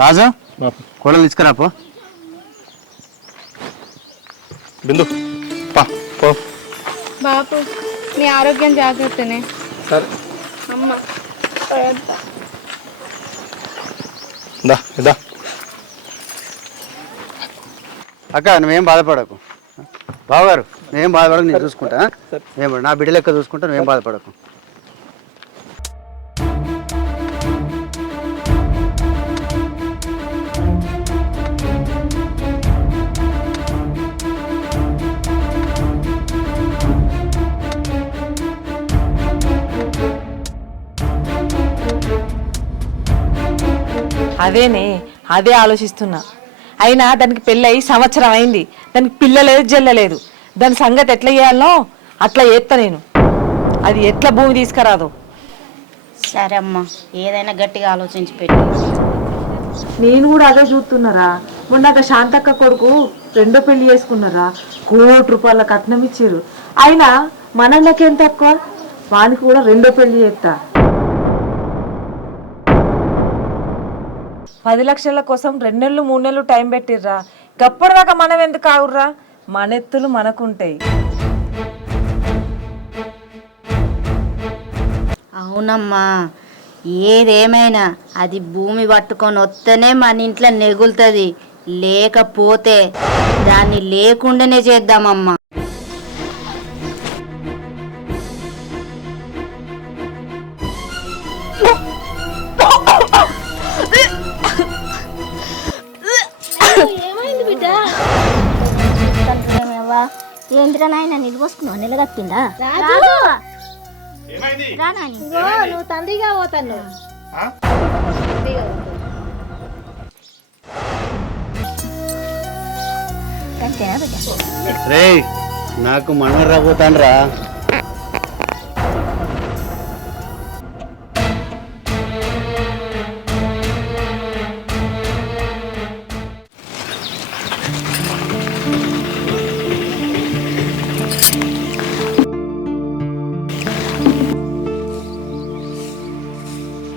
రాజు కోడలు తీసుకురాపో. బిందు పా పో. బాపు నీ ఆరోగ్యం జాగ్రత్తనే. సరే అమ్మ దా ఇదా. అక్క నువ్వేం బాధపడకు. బావగారు నువ్వేం బాధపడకు, నేను చూసుకుంటా. ఏం నా బిడ్డ లెక్క చూసుకుంటా, నువ్వేం బాధపడకు. అదేనే అదే ఆలోచిస్తున్నా. అయినా దానికి పెళ్ళయి సంవత్సరం అయింది, దానికి పిల్లలేదు జల్లలేదు. దాని సంగతి ఎట్లా చేయాలనో అట్లా చేస్తా నేను. అది ఎట్లా భూమి తీసుకురాదు. సరే అమ్మా, ఏదైనా గట్టిగా ఆలోచించి పెట్టి. నేను కూడా అదే చూస్తున్నారా. మొన్న శాంతక్క కొడుకు రెండో పెళ్లి చేసుకున్నారా, ₹1,00,00,000 కట్నం ఇచ్చారు. అయినా మనకేం తక్కువ, వానికి కూడా రెండో పెళ్లి చేస్తా. 10 లక్షల కోసం 2 నెలలు 3 నెలలు టైం పెట్టిర్రా. గప్పటిదాకా మనం ఎందుకు ఆగుర్రా, మన ఎత్తులు మనకుంటాయి. అవునమ్మా, ఏదేమైనా అది భూమి పట్టుకొని వస్తేనే మన ఇంట్లో నెగులుతుంది, లేకపోతే దాన్ని లేకుండానే చేద్దామమ్మా. ఏంద్రా నాయన నిలబోసుకున్నావు, నిలగట్టిందా? నువ్వు తండ్రిగా పోతాను. రే నాకు మనవడు రాబోతాండ్రా.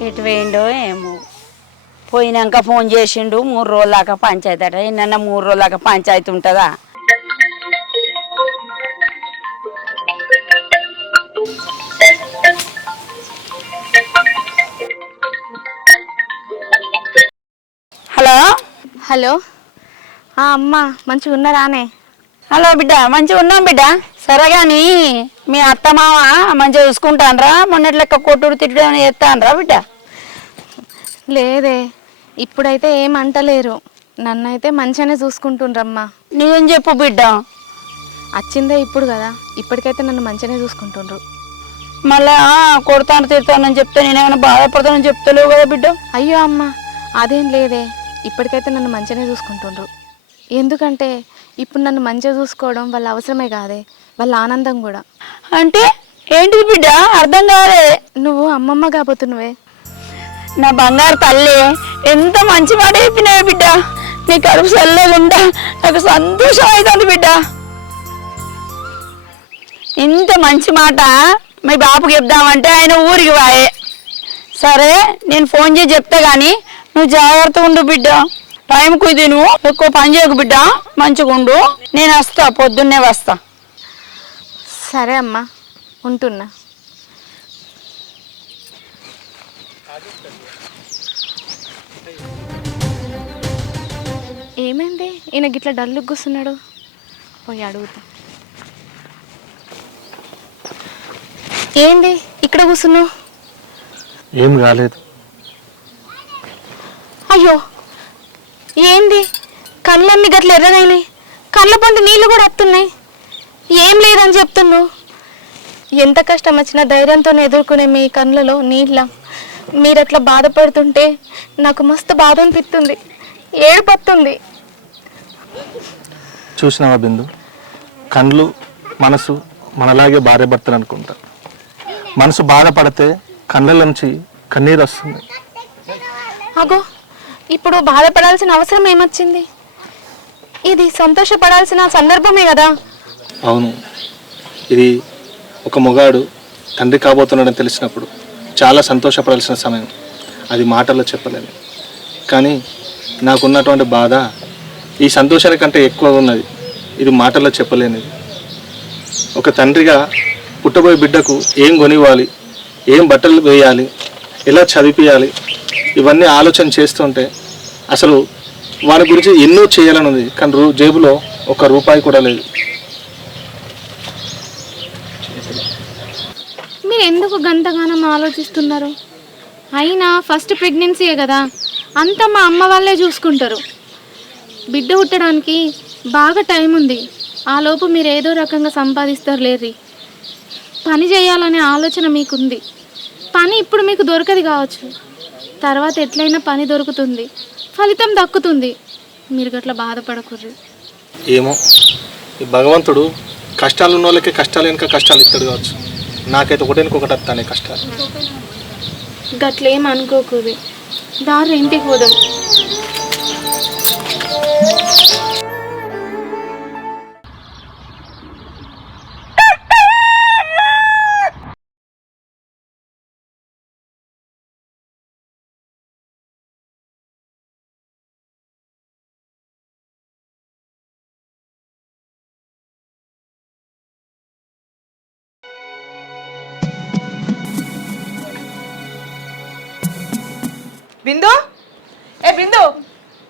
ఎటు వేయండో ఏమో, పోయినాక ఫోన్ చేసిండు. 3 రోజుల దాకా పంచాయతీ అట. నిన్న 3 రోజుల దాకా పంచాయతీ ఉంటుందా? హలో హలో అమ్మ, మంచిగా ఉన్నారానే? హలో బిడ్డ, మంచిగా ఉన్నాం బిడ్డ. సరే కానీ మీ అత్త మామ మంచిగా చూసుకుంటానరా? మొన్నటి లెక్క కొట్టుడు తిట్టడం చేస్తానరా బిడ్డ? లేదే, ఇప్పుడైతే ఏమంటలేరు. నన్నైతే మంచిగానే చూసుకుంటుండ్రమ్మా. నిజం చెప్పు బిడ్డ. వచ్చిందే ఇప్పుడు కదా, ఇప్పటికైతే నన్ను మంచిగానే చూసుకుంటుండ్రు. మళ్ళా కొడతాను తిడతానని చెప్తే నేనేమైనా బాధపడతానని చెప్తలేవు కదా బిడ్డ? అయ్యో అమ్మ, అదేం లేదే, ఇప్పటికైతే నన్ను మంచిగానే చూసుకుంటుండ్రు. ఎందుకంటే ఇప్పుడు నన్ను మంచిగా చూసుకోవడం వాళ్ళ అవసరమే కాదే, వాళ్ళ ఆనందం కూడా. అంటే ఏంటిది బిడ్డ? అర్థం కాలే. నువ్వు అమ్మమ్మ కాబోతున్నావే. నా బంగారు తల్లి, ఎంత మంచి మాట చెప్పినావే బిడ్డ. నీ కడుపు చల్లగుండా నాకు సంతోషం అవుతుంది బిడ్డ. ఇంత మంచి మాట మీ బాపుకి చెప్దామంటే ఆయన ఊరికి వాయే. సరే నేను ఫోన్ చేసి చెప్తా కానీ నువ్వు జాగ్రత్తగా ఉండు బిడ్డ. టైంకు ఇది నువ్వు ఎక్కువ పని చేయకు బిడ్డ, మంచిగా ఉండు. నేను వస్తా, పొద్దున్నే వస్తా. సరే అమ్మా, ఉంటున్నా. ఏమైంది ఈయన గిట్లా డల్లు కూర్చున్నాడు? పోయి అడుగుతా. ఏంది ఇక్కడ కూర్చున్నావు? ఏం కాలేదు. అయ్యో ఏంది, కళ్ళన్నీ గట్ల ఎర్రగైనాయి, కళ్ళ పండు నీళ్ళు కూడా వస్తున్నాయి. ఏం లేదని చెప్తున్నావు. ఎంత కష్టం వచ్చినా ధైర్యంతో ఎదుర్కొనే మీ కళ్ళలో నీళ్ళ. మీరు అట్లా బాధపడుతుంటే నాకు మస్తు బాధ అనిపిస్తుంది, ఏడుపొస్తుంది. చూసినావా బిందు, కండ్లు మనసు మనలాగే భార్య భర్తలు అనుకుంటా. మనసు బాధపడితే కళ్ళ నుంచి కన్నీరు వస్తుంది. అగో ఇప్పుడు బాధపడాల్సిన అవసరం ఏమొచ్చింది? ఇది సంతోషపడాల్సిన సందర్భమే కదా. అవును, ఇది ఒక మొగాడు తండ్రి కాబోతున్నాడని తెలిసినప్పుడు చాలా సంతోషపడాల్సిన సమయం. అది మాటల్లో చెప్పలేను. కానీ నాకున్నటువంటి బాధ ఈ సంతోషానికంటే ఎక్కువ ఉన్నది. ఇది మాటల్లో చెప్పలేనిది. ఒక తండ్రిగా పుట్టబోయే బిడ్డకు ఏం కొనివ్వాలి, ఏం బట్టలు వేయాలి, ఎలా చదివించాలి, ఇవన్నీ ఆలోచన చేస్తుంటే అసలు వారి గురించి ఎన్నో చేయాలని ఉంది. కానీ జేబులో ఒక రూపాయి కూడా లేదు. మీరు ఎందుకు గంతగానం ఆలోచిస్తున్నారు? అయినా ఫస్ట్ ప్రెగ్నెన్సీయే కదా, అంతా మా అమ్మ వాళ్ళే చూసుకుంటారు. బిడ్డ పుట్టడానికి బాగా టైం ఉంది. ఆ లోపు మీరు ఏదో రకంగా సంపాదిస్తారు లేరి. పని చేయాలనే ఆలోచన మీకుంది. పని ఇప్పుడు మీకు దొరకదు కావచ్చు, తర్వాత ఎట్లయినా పని దొరుకుతుంది, ఫలితం దక్కుతుంది. మీరు గట్లా బాధపడకూడదు. ఏమో ఈ భగవంతుడు కష్టాలు ఉన్న వాళ్ళకి కష్టాలు వెనుక కష్టాలు ఇస్తాడు కావచ్చు. నాకైతే ఒకటి వస్తానే కష్టాలు. గట్లేం అనుకోకూడదు. దారి ఇంటికి పోదాం. బిందు, ఏ బిందు,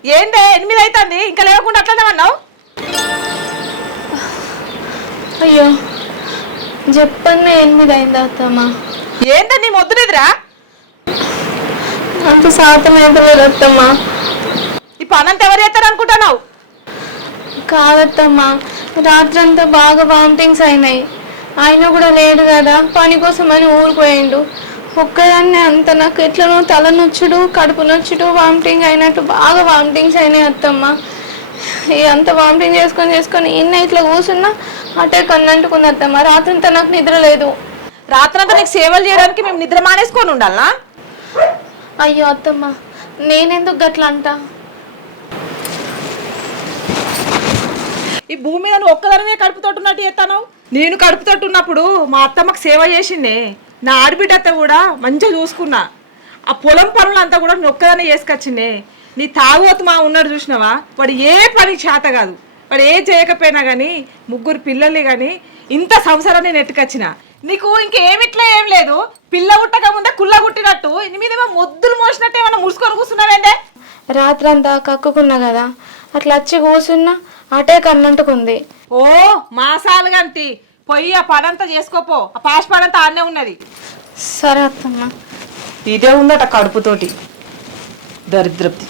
ఏందే 8 అవుతుంది ఇంకా లేకుండా అట్లనే అన్నావు? అయ్యో చెప్పండి, 8 అయింది అత్తమ్మ. ఏందా నీ మొద్దునిదిరా? అంత శాతం అయిపోలేదు అత్తమ్మ. ఈ పనంతా ఎవరు చేస్తారు అనుకుంటున్నావు? కాదత్తమ్మ, రాత్రంతా బాగా వామిటింగ్స్ అయినాయి. ఆయన కూడా లేడు కదా, పని కోసం అని ఊరిపోయిండు. ఒక్కదాన్నే అంత నాకు ఎట్లనో తలనొచ్చుడు, కడుపు నొచ్చుడు, వామిటింగ్ అయినట్టు బాగా వామిటింగ్స్ అయినాయి అత్తమ్మ. అంత వామిటింగ్ చేసుకొని ఇట్లా కూర్చున్నా అటాక్ అన్నంటుకుంది అత్తమ్మ. రాత్రంతా నాకు నిద్ర లేదు. రాత్రంతా నీకు సేవలు చేయడానికి మేము నిద్ర మానేసుకొని ఉండాలా? అయ్యో అత్తమ్మ, నేనెందుకు గట్లా అంట? ఈ భూమి మీద నువ్వు ఒక్కదానివే కడుపుతోటున్నట్టు చేస్తాను. నేను కడుపుతోటున్నప్పుడు మా అత్తమ్మకు సేవ చేసిండే. నా ఆడబిడ్డతో కూడా మంచిగా చూసుకున్నా. ఆ పొలం పనులంతా కూడా నేను ఒక్కదానే చేసుకొచ్చిండే. నీ తాగుబోతు మా ఉన్నాడు చూసినావా, వాడు ఏ పని చేత కాదు. వాడు ఏ చేయకపోయినా కానీ 3 పిల్లల్ని కానీ ఇంత సంసారాన్ని నెట్టుకొచ్చిన. నీకు ఇంకేమిట్లా ఏం లేదు. పిల్ల గుట్టక ముందే కుల్ల గుట్టినట్టు ఇన్ని మీద మొద్దులు మోసినట్టు ఏమన్నా ముడుచుకొని కూర్చున్నావేందే? రాత్రంతా కక్కుకున్నా కదా, అట్లా వచ్చి కూర్చున్నా అటాక్ అన్నంటుకుంది. ఓ మాసాలు గంతి పోయి ఆ పనంతా చేసుకోపో. ఆ పాష్ పనంతా ఆడనే ఉన్నది. సరే అత్తమ్మ. ఇదే ఉందట కడుపుతోటి దరిద్రప్తి.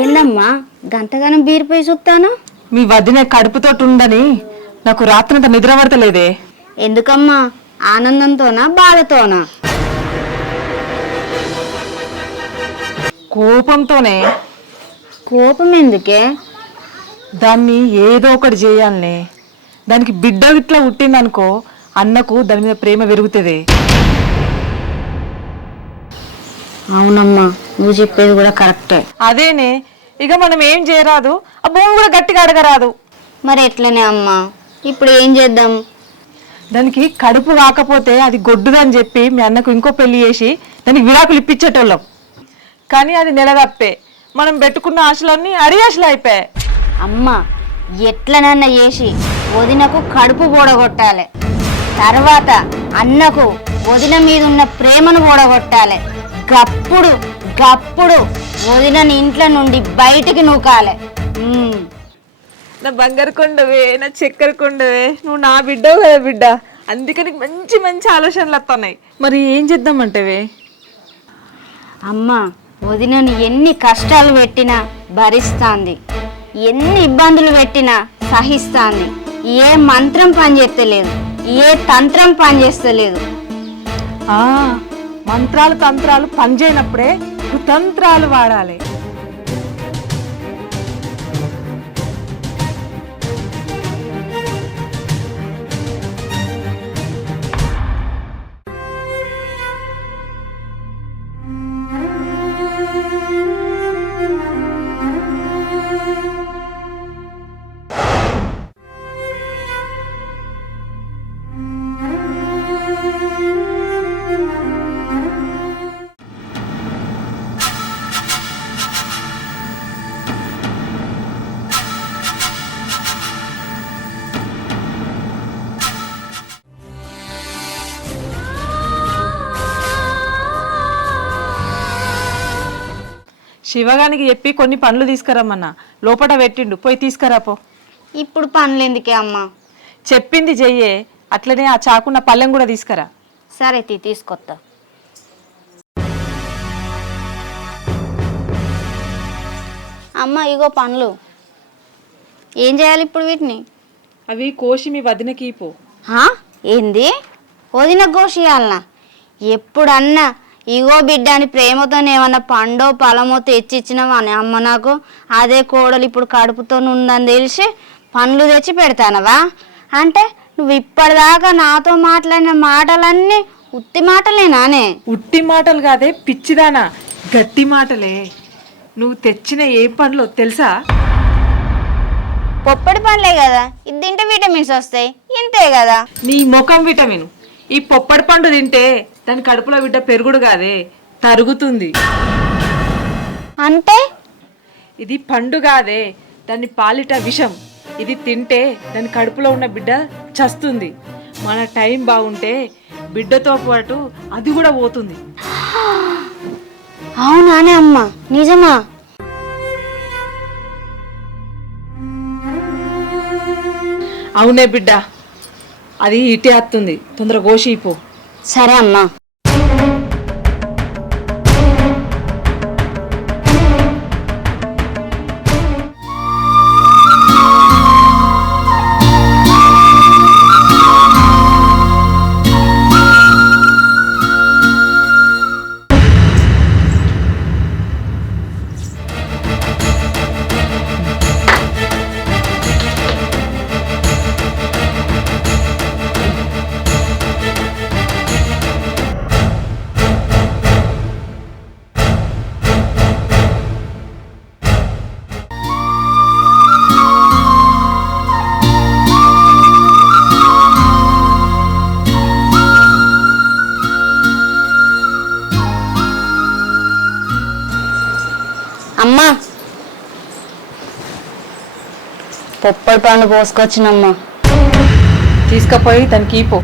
ఏందమ్మా గంటగానం బీరిపోయి చూస్తాను? మీ వదిన కడుపుతోటి ఉందని నాకు రాత్రంతా నిద్ర పడతలేదే. ఎందుకమ్మా? ఆనందంతోనా బాధతోనా? కోపంతోనే. కోపం ఎందుకే? దాన్ని ఏదో ఒకటి చేయాలనే. దానికి బిడ్డ ఇట్లా పుట్టిందనుకో, అన్నకు దాని మీద ప్రేమ పెరుగుతుంది. అవునమ్మా నువ్వు చెప్పేది కూడా కరెక్టే. అదేనే ఇక మనం ఏం చేయరాదు, ఆ భూమి కూడా గట్టిగా అడగరాదు. మరి ఎట్లనే అమ్మా, ఇప్పుడు ఏం చేద్దాం? దానికి కడుపు కాకపోతే అది గొడ్డుదని చెప్పి మీ అన్నకు ఇంకో పెళ్లి చేసి దానికి విడాకులు ఇప్పించేటోళ్ళం. కానీ అది నెలదప్పే, మనం పెట్టుకున్న ఆశలన్నీ అడియాశలు అయిపోయాయి. అమ్మ ఎట్లనన్నా చేసి వదినకు కడుపు పోడగొట్టాలి, తర్వాత అన్నకు వదిన మీద ఉన్న ప్రేమను పోడగొట్టాలి. గప్పుడు గప్పుడు వదినని ఇంట్లో నుండి బయటికి నూకాలి. నా బంగారు కొండవే, నా చక్కెర కొండవే, నువ్వు నా బిడ్డవు కదా బిడ్డ, అందుకని మంచి మంచి ఆలోచనలు వస్తున్నాయి. మరి ఏం చేద్దామంటవే? అమ్మ వదినని ఎన్ని కష్టాలు పెట్టినా భరిస్తాంది, ఎన్ని ఇబ్బందులు పెట్టినా సహిస్తాంది. ఏ మంత్రం పనిచేస్తలేదు, ఏ తంత్రం పనిచేస్తలేదు. మంత్రాలు తంత్రాలు పనిచేయనప్పుడే కుతంత్రాలు వాడాలి. శివగానికి చెప్పి కొన్ని పండ్లు తీసుకురమ్మన్నా, లోపల పెట్టిండు, పోయి తీసుకురాపో. ఇప్పుడు పనులు ఎందుకే అమ్మా? చెప్పింది చెయ్యే, అట్లనే ఆ చాకున్న పళ్ళెం కూడా తీసుకురా. సరే తీసుకొస్తా. అమ్మ ఇగో పండ్లు. ఏం చేయాలి ఇప్పుడు వీటిని? అవి కోసి మీ వదినకి పో. ఏంది వదిన కోసియాలనా? ఎప్పుడన్నా ఇగో బిడ్డ అని ప్రేమతో ఏమన్నా పండో పొలమో తెచ్చిచ్చినావా అని అమ్మ నాకు? అదే కోడలు ఇప్పుడు కడుపుతో ఉందని తెలిసి పండ్లు తెచ్చి పెడతానవా? అంటే నువ్వు ఇప్పటిదాకా నాతో మాట్లాడిన మాటలన్నీ ఉత్తి మాటలేనానే? ఉట్టి మాటలు కాదే పిచ్చిదానా, గట్టి మాటలే. నువ్వు తెచ్చిన ఏ పండ్లో తెలుసా? పొప్పడి పండ్లే కదా, ఇది తింటే విటమిన్స్ వస్తాయి, ఇంతే కదా. నీ ముఖం విటమిన్. ఈ పొప్పడి పండు తింటే దాని కడుపులో బిడ్డ పెరుగుడు కాదే, తరుగుతుంది. అంటే ఇది పండు కాదే, దాని పాలిట విషం. ఇది తింటే దాని కడుపులో ఉన్న బిడ్డ చస్తుంది. మన టైం బాగుంటే బిడ్డతో పాటు అది కూడా పోతుంది. అవునానే అమ్మ, నిజమా? అవునే బిడ్డ, అది ఇటే వస్తుంది, తొందరగా కోసిపో. సరే అమ్మా. అమ్మా పొప్పడి పండు పోసుకొచ్చినమ్మా. తీసుకపోయి దానికి పో.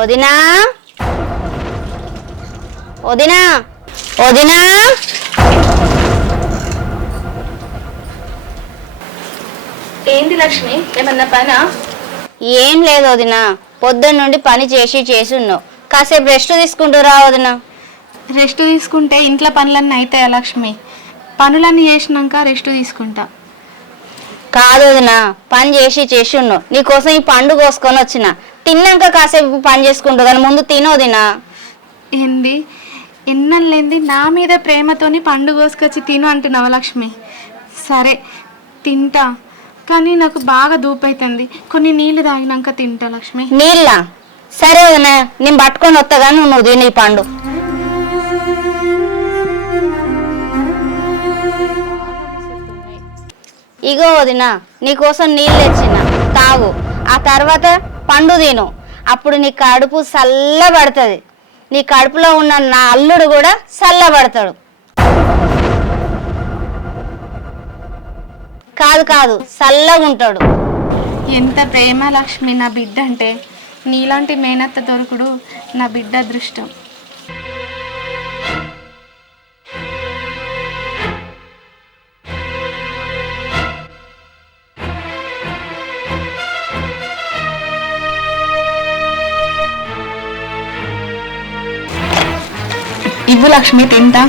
వదినా, వదినా, వదినా. ఏంది లక్ష్మి, ఏమన్నా పనా? ఏం లేదు వదిన, పొద్దున్న నుండి పని చేసి ఉన్నావు. కాసేపు రెస్ట్ తీసుకుంటూ రా వదిన. రెస్ట్ తీసుకుంటే ఇంట్లో పనులన్నీ అవుతాయా లక్ష్మి? పనులన్నీ చేసినాక రెస్ట్ తీసుకుంటా. కాదు వదిన, పని చేసి ఉన్నావు. నీకోసం ఈ పండు కోసుకొని వచ్చిన. తిన్నాక కాసేపు పని చేసుకుంటూ కానీ ముందు తినోదినా. ఏంది ఎన్నలేంది నా మీద ప్రేమతోని పండు కోసుకొచ్చి తిను అంటున్నావా లక్ష్మి? సరే తింటా, కానీ నాకు బాగా దూపైతుంది. కొన్ని నీళ్లు తాగినాక తింటా లక్ష్మి. నీళ్ళ? సరే వదిన, నేను పట్టుకొని వస్తా కానీ నువ్వు తిని ఈ పండు. ఇగో వదిన, నీకోసం నీళ్ళు తెచ్చిన, తాగు. ఆ తర్వాత పండు తిను. అప్పుడు నీ కడుపు చల్లబడుతుంది. నీ కడుపులో ఉన్న నా అల్లుడు కూడా చల్లబడతాడు. కాదు చల్లగా ఉంటాడు. ఎంత ప్రేమ లక్ష్మి నా బిడ్డ అంటే. నీలాంటి మేనత్త దొరుకుడు నా బిడ్డ అదృష్టం. ఇవ్వు లక్ష్మి, తింటా.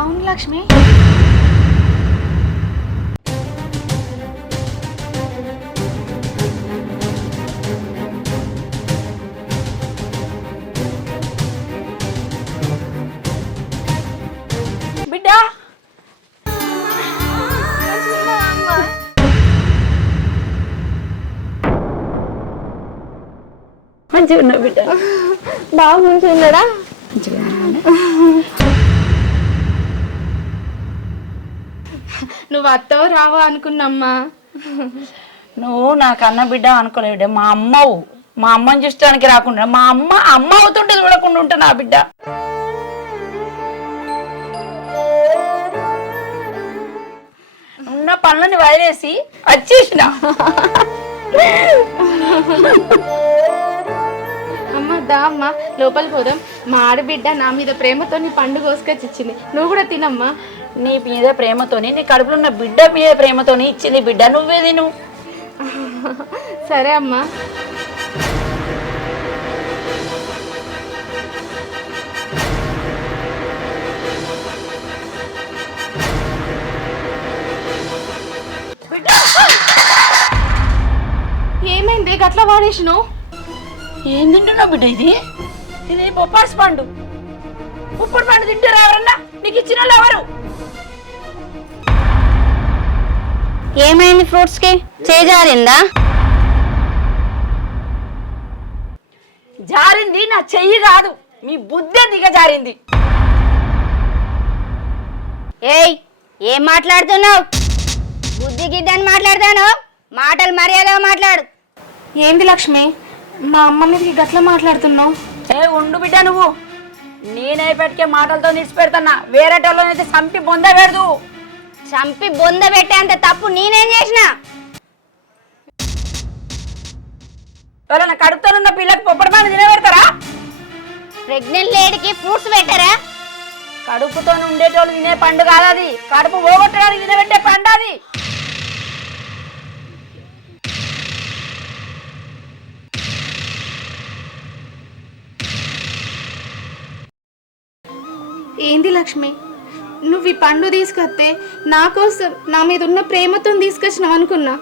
అవును లక్ష్మి, బిడ్డ మంచిగా ఉన్నావు బిడ్డ. బాగా మంచిగా నువ్వు అత్తవు రావో అనుకున్నమ్మా. నువ్వు నాకు అన్న బిడ్డ అనుకోలేవు. మా అమ్మవు. మా అమ్మని చూడటానికి రాకుండా మా అమ్మ అవుతుంటే చూడకుండా ఉంటా నా బిడ్డ. ఉన్న పనులని వదిలేసి వచ్చేసిన. అమ్మ దా అమ్మ, లోపలికి పోదాం. మా ఆడబిడ్డ నా మీద ప్రేమతో నీ పండు కోసుకొచ్చి ఇచ్చింది. నువ్వు కూడా తినమ్మా. నీ మీద ప్రేమతోని, నీ కడుపులో ఉన్న బిడ్డ మీద ప్రేమతోని ఇచ్చింది బిడ్డ. నువ్వే తిను. సరే అమ్మా. ఏమైంది గట్లా వాడేసినావు? ఏం తింటున్నావు బిడ్డ? ఇది బొప్పాస్ పండు. ఉప్పుడు పండు తింటారా ఎవరన్నా? నీకు ఇచ్చిన వాళ్ళు ఎవరు? ఏమైంది? ఫ్రూట్స్ కి చేజారిందా? జారింది నా చెయ్యి కాదు, మీ బుద్ధే దిగజారింది. ఏయ్, ఏం మాట్లాడుతున్నావు? బుద్ధి గిద్దని మాట్లాడతాను. మాటలు మర్యాదగా మాట్లాడు. ఏంది లక్ష్మి, మా అమ్మ మీదకి గట్లా మాట్లాడుతున్నావు? ఉండు బిడ్డ, నువ్వు నేనైపటికే మాటలతో నిలిచిపెడతానా. వేరేటోళ్ళనైతే చంపి బొంద పెడదు. చంపి బొంద పెట్టేంత తప్పు నేనేం చేసినా? ఎవరైనా కడుపుతోనున్న పిల్లకి పొప్పడి పండు తినబెడతారా? ప్రెగ్నెంట్ లేడీకి ఫ్రూట్స్ పెట్టారా? కడుపుతో ఉండేటోళ్ళు తినే పండు కాదు అది. కడుపు పోగొట్టడానికి తినబెట్టే పండు అది. ఏంది లక్ష్మి, నువ్వు ఈ పండు తీసుకొస్తే నా కోసం నా మీద ఉన్న ప్రేమతో తీసుకొచ్చినావు అనుకున్నా.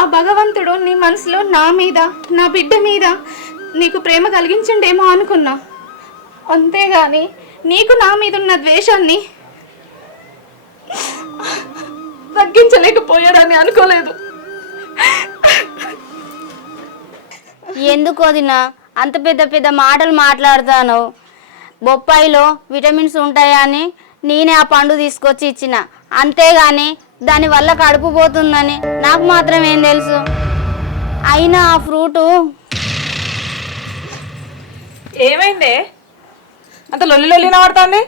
ఆ భగవంతుడు నీ మనసులో నా మీద, నా బిడ్డ మీద నీకు ప్రేమ కలిగించండేమో అనుకున్నా. అంతేగాని నీకు నా మీద ఉన్న ద్వేషాన్ని తగ్గించలేకపోయాడని అనుకోలేదు. ఎందుకు వదినా అంత పెద్ద పెద్ద మాటలు మాట్లాడతాను? బొప్పాయిలో విటమిన్స్ ఉంటాయని నేనే ఆ పండు తీసుకొచ్చి ఇచ్చిన. అంతేగాని దానివల్ల కడుపు పోతుందని నాకు మాత్రం ఏం తెలుసు? అయినా ఆ ఫ్రూటు ఏమైందే అంత లొల్లి లొల్లి నడుతుంది?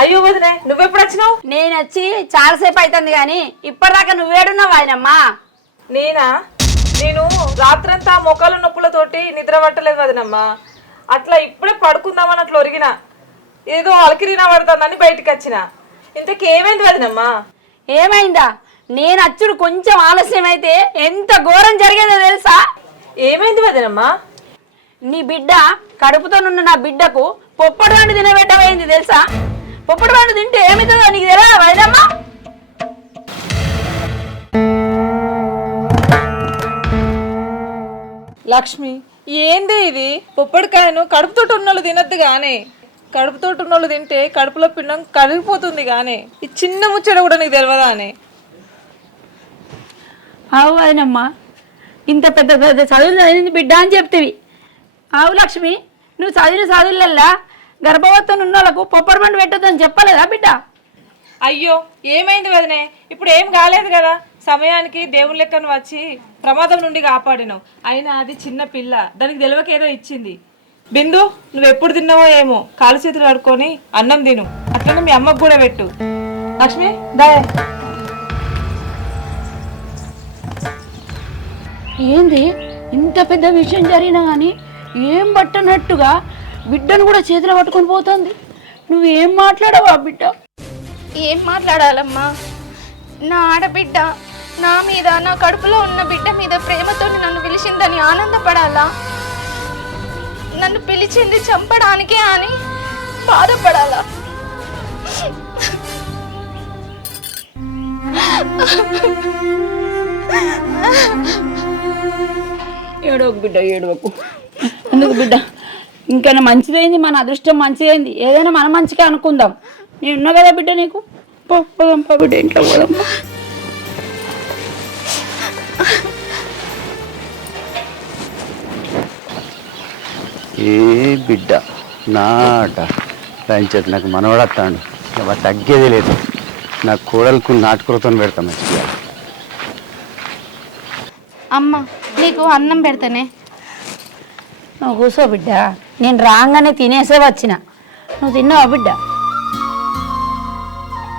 అయ్యో వదినే, నువ్వెప్పుడు వచ్చినావు? నేను వచ్చి చాలాసేపు అవుతుంది కానీ ఇప్పటిదాకా నువ్వేడున్నావు ఆయనమ్మా? నేను రాత్రంతా మొక్కలు నొప్పులతోటి నిద్ర పట్టలేదు వదినమ్మా. అట్లా ఇప్పుడే పడుకుందామని అట్లా ఒరిగిన, ఏదో అలకిరినా పడుతుందని బయటికి వచ్చిన. ఇంతకీ ఏమైంది వదినమ్మా? ఏమైందా? నేను అచ్చుడు కొంచెం ఆలస్యం అయితే ఎంత ఘోరం జరిగేదో తెలుసా? ఏమైంది వదినమ్మా? నీ బిడ్డ కడుపుతోనున్న నా బిడ్డకు పొప్పటి పండు తినబెట్టమైంది తెలుసా? పొప్పటి పండు తింటే ఏమవుతుందో నీకు తెలియదా వైదమ్మా? లక్ష్మి, ఏంది ఇది? పొప్పడికాయను కడుపుతోటి ఉన్నోళ్ళు తినద్దు గానే. కడుపుతోటి ఉన్నోళ్ళు తింటే కడుపులో పిండం కరిగిపోతుంది గానే. ఈ చిన్న ముచ్చట కూడా నీకు తెలియదా అని? ఆవు వదినమ్మా, ఇంత పెద్ద పెద్ద చదువులు చదివింది బిడ్డ అని చెప్తివి. ఆవు లక్ష్మి, నువ్వు చదివిన చదువులల్లా గర్భవతం ఉన్న వాళ్ళకు పొప్పటి పండు పెట్టొద్దని చెప్పలేదా బిడ్డ? అయ్యో, ఏమైంది వదినే? ఇప్పుడు ఏం కాలేదు కదా. సమయానికి దేవుని లెక్కను వచ్చి ప్రమాదం నుండి కాపాడినావు. అయినా అది చిన్న పిల్ల, దానికి తెలివకేదో ఇచ్చింది. బిందు, నువ్వు ఎప్పుడు తిన్నావో ఏమో, కాలు చేతులు కడుక్కొని అన్నం తిను. అట్లనే మీ అమ్మకు కూడా పెట్టు. లక్ష్మి దాయ్. ఏంది ఇంత పెద్ద విషయం జరిగినా కానీ ఏం పట్టనట్టుగా బిడ్డను కూడా చేతిలో పట్టుకొని పోతుంది. నువ్వేం మాట్లాడవా బిడ్డ? ఏం మాట్లాడాలమ్మా? నా ఆడబిడ్డ నా మీద, నా కడుపులో ఉన్న బిడ్డ మీద ప్రేమతో నన్ను పిలిచిందని ఆనందపడాలా? నన్ను పిలిచింది చంపడానికే అని బాధపడాలా? ఏడవకు బిడ్డ, ఏడవకు. ఎందుకు బిడ్డ? ఇంకైనా మంచిదైంది, మన అదృష్టం మంచిదైంది. ఏదైనా మన మంచిగా అనుకుందాం. నేను ఉన్నా కదా బిడ్డ నీకు. పోదాంపా బిడ్డ, ఇంట్లో పోదాంపా. ఏ బిడ్డ నాట పంచాయతీ నాకు మనవడత్తాడు, తగ్గేది లేదు. నా కూడలకు నాటుకూరతో పెడతా మంచిగా. అమ్మ, నీకు అన్నం పెడతానే. నువ్వు కూర్చో బిడ్డ. నేను రాగానే తినేసే వచ్చిన. నువ్వు తిన్నావా బిడ్డ?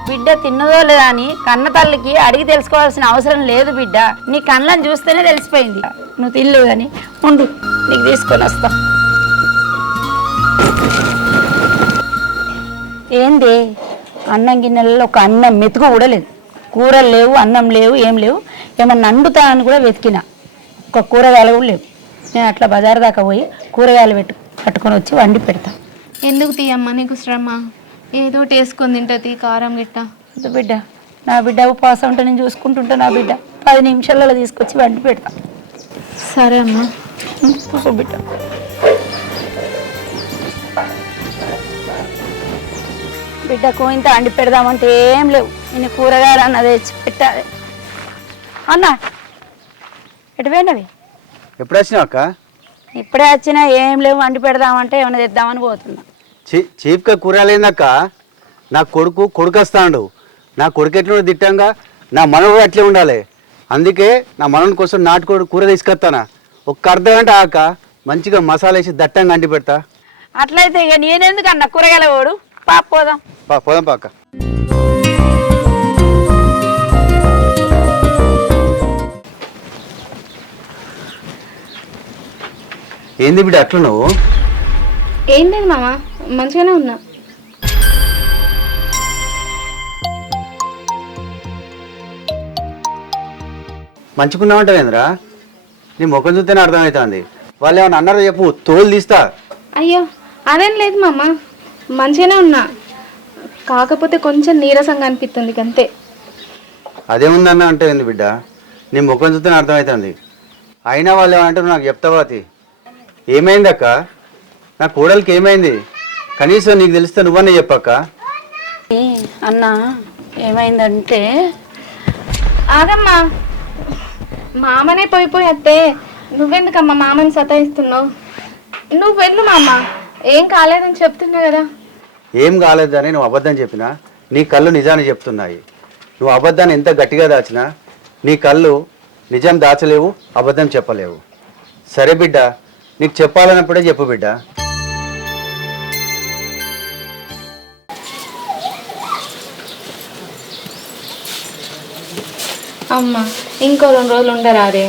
బిడ్డ తిన్నదో లేదా అని కన్న తల్లికి అడిగి తెలుసుకోవాల్సిన అవసరం లేదు బిడ్డ. నీ కళ్ళని చూస్తేనే తెలిసిపోయింది. నువ్వు తినలేవు కానీ ఉండు, నీకు తీసుకొని వస్తా. ఏంది? అన్నం గిన్నెలలో ఒక అన్నం మెతుకు కూడా లేదు. కూరలు లేవు, అన్నం లేవు, ఏం లేవు. ఏమన్నా వండుతానని కూడా వెతికిన, ఒక కూరగాయలు కూడా లేవు. నేను అట్లా బజార్ దాకా పోయి కూరగాయలు పట్టుకొని వచ్చి వండి పెడతా. ఎందుకు తీయమ్మ నీకు శ్రమ? ఏదో వేసుకొని తింటుంది కారం గిట్ట. వద్దు బిడ్డ, నా బిడ్డ ఉపవాసం ఉంటే నేను చూసుకుంటుంటా. నా బిడ్డ 10 నిమిషాలలో తీసుకొచ్చి వండి పెడతా. సరే అమ్మా. బిడ్డ బిడ్డకు ఇంత వండి పెడదామంటే ఏం లేవు. నేను కూరగాయలు అన్న తెచ్చి పెట్టాలి. అన్న ఎటు పోయినవి? ఎప్పుడు వచ్చినావు అక్క? ఇప్పుడే వచ్చినా. ఏం లేవు, వండి పెడదామంటే ఏమైనా తెద్దామని పోతున్నా. చీప్గా కూరలేదక్క. నా కొడుకు వస్తాడు. నా కొడుకు ఎట్లా తిట్టంగా నా మనవు అట్లే ఉండాలి. అందుకే నా మనవని కోసం నాటుకోడు కూర తీసుకొస్తానా. ఒక్క అర్ధగంట ఆక మంచిగా మసాలా వేసి దట్టంగా అంటి పెడతా. అట్లయితే ఇక నేనెందుకు అన్న కూరగాయల ఓడు. పోదాం. పోదాం పాక. ఏంది బిడ్డ అట్లా నువ్వు? ఏం లేదు మామ, మంచిగానే ఉన్నా. మంచుకున్నావంటావేంద్రా? నీ ముఖం చూస్తేనే అర్థమవుతుంది. వాళ్ళు ఏమన్నా అన్నారో చెప్పు, తోలు తీస్తా. అయ్యో అదేం లేదు మామ, మంచిగానే ఉన్నా. కాకపోతే కొంచెం నీరసంగా అనిపిస్తుంది అంతే. అదేముందన్న అంటే ఏంది బిడ్డ? నీ ముఖం చూస్తేనే అర్థమవుతుంది. అయినా వాళ్ళు ఏమంటారు నాకు చెప్తావా? ఏమైంది అక్క? నా కోడలికి ఏమైంది? కనీసం నీకు తెలిస్తే నువ్వనే చెప్పక్క. అన్న ఏమైందంటే, ఆగమ్మా, మామనే పోయిపోయి అత్తే నువ్వెందుకమ్మా మామని సతాయిస్తున్నావు? నువ్వు వెళ్ళు మామ, ఏం కాలేదని చెప్తున్నా కదా. ఏం కాలేదని నువ్వు అబద్ధం చెప్పినా నీ కళ్ళు నిజాన్ని చెప్తున్నాయి. నువ్వు అబద్ధాన్ని ఎంత గట్టిగా దాచినా నీ కళ్ళు నిజం దాచలేవు, అబద్ధం చెప్పలేవు. సరే బిడ్డ, నీకు చెప్పాలన్నప్పుడే చెప్పు బిడ్డ. అమ్మ ఇంకో 2 రోజులు ఉండరాదే?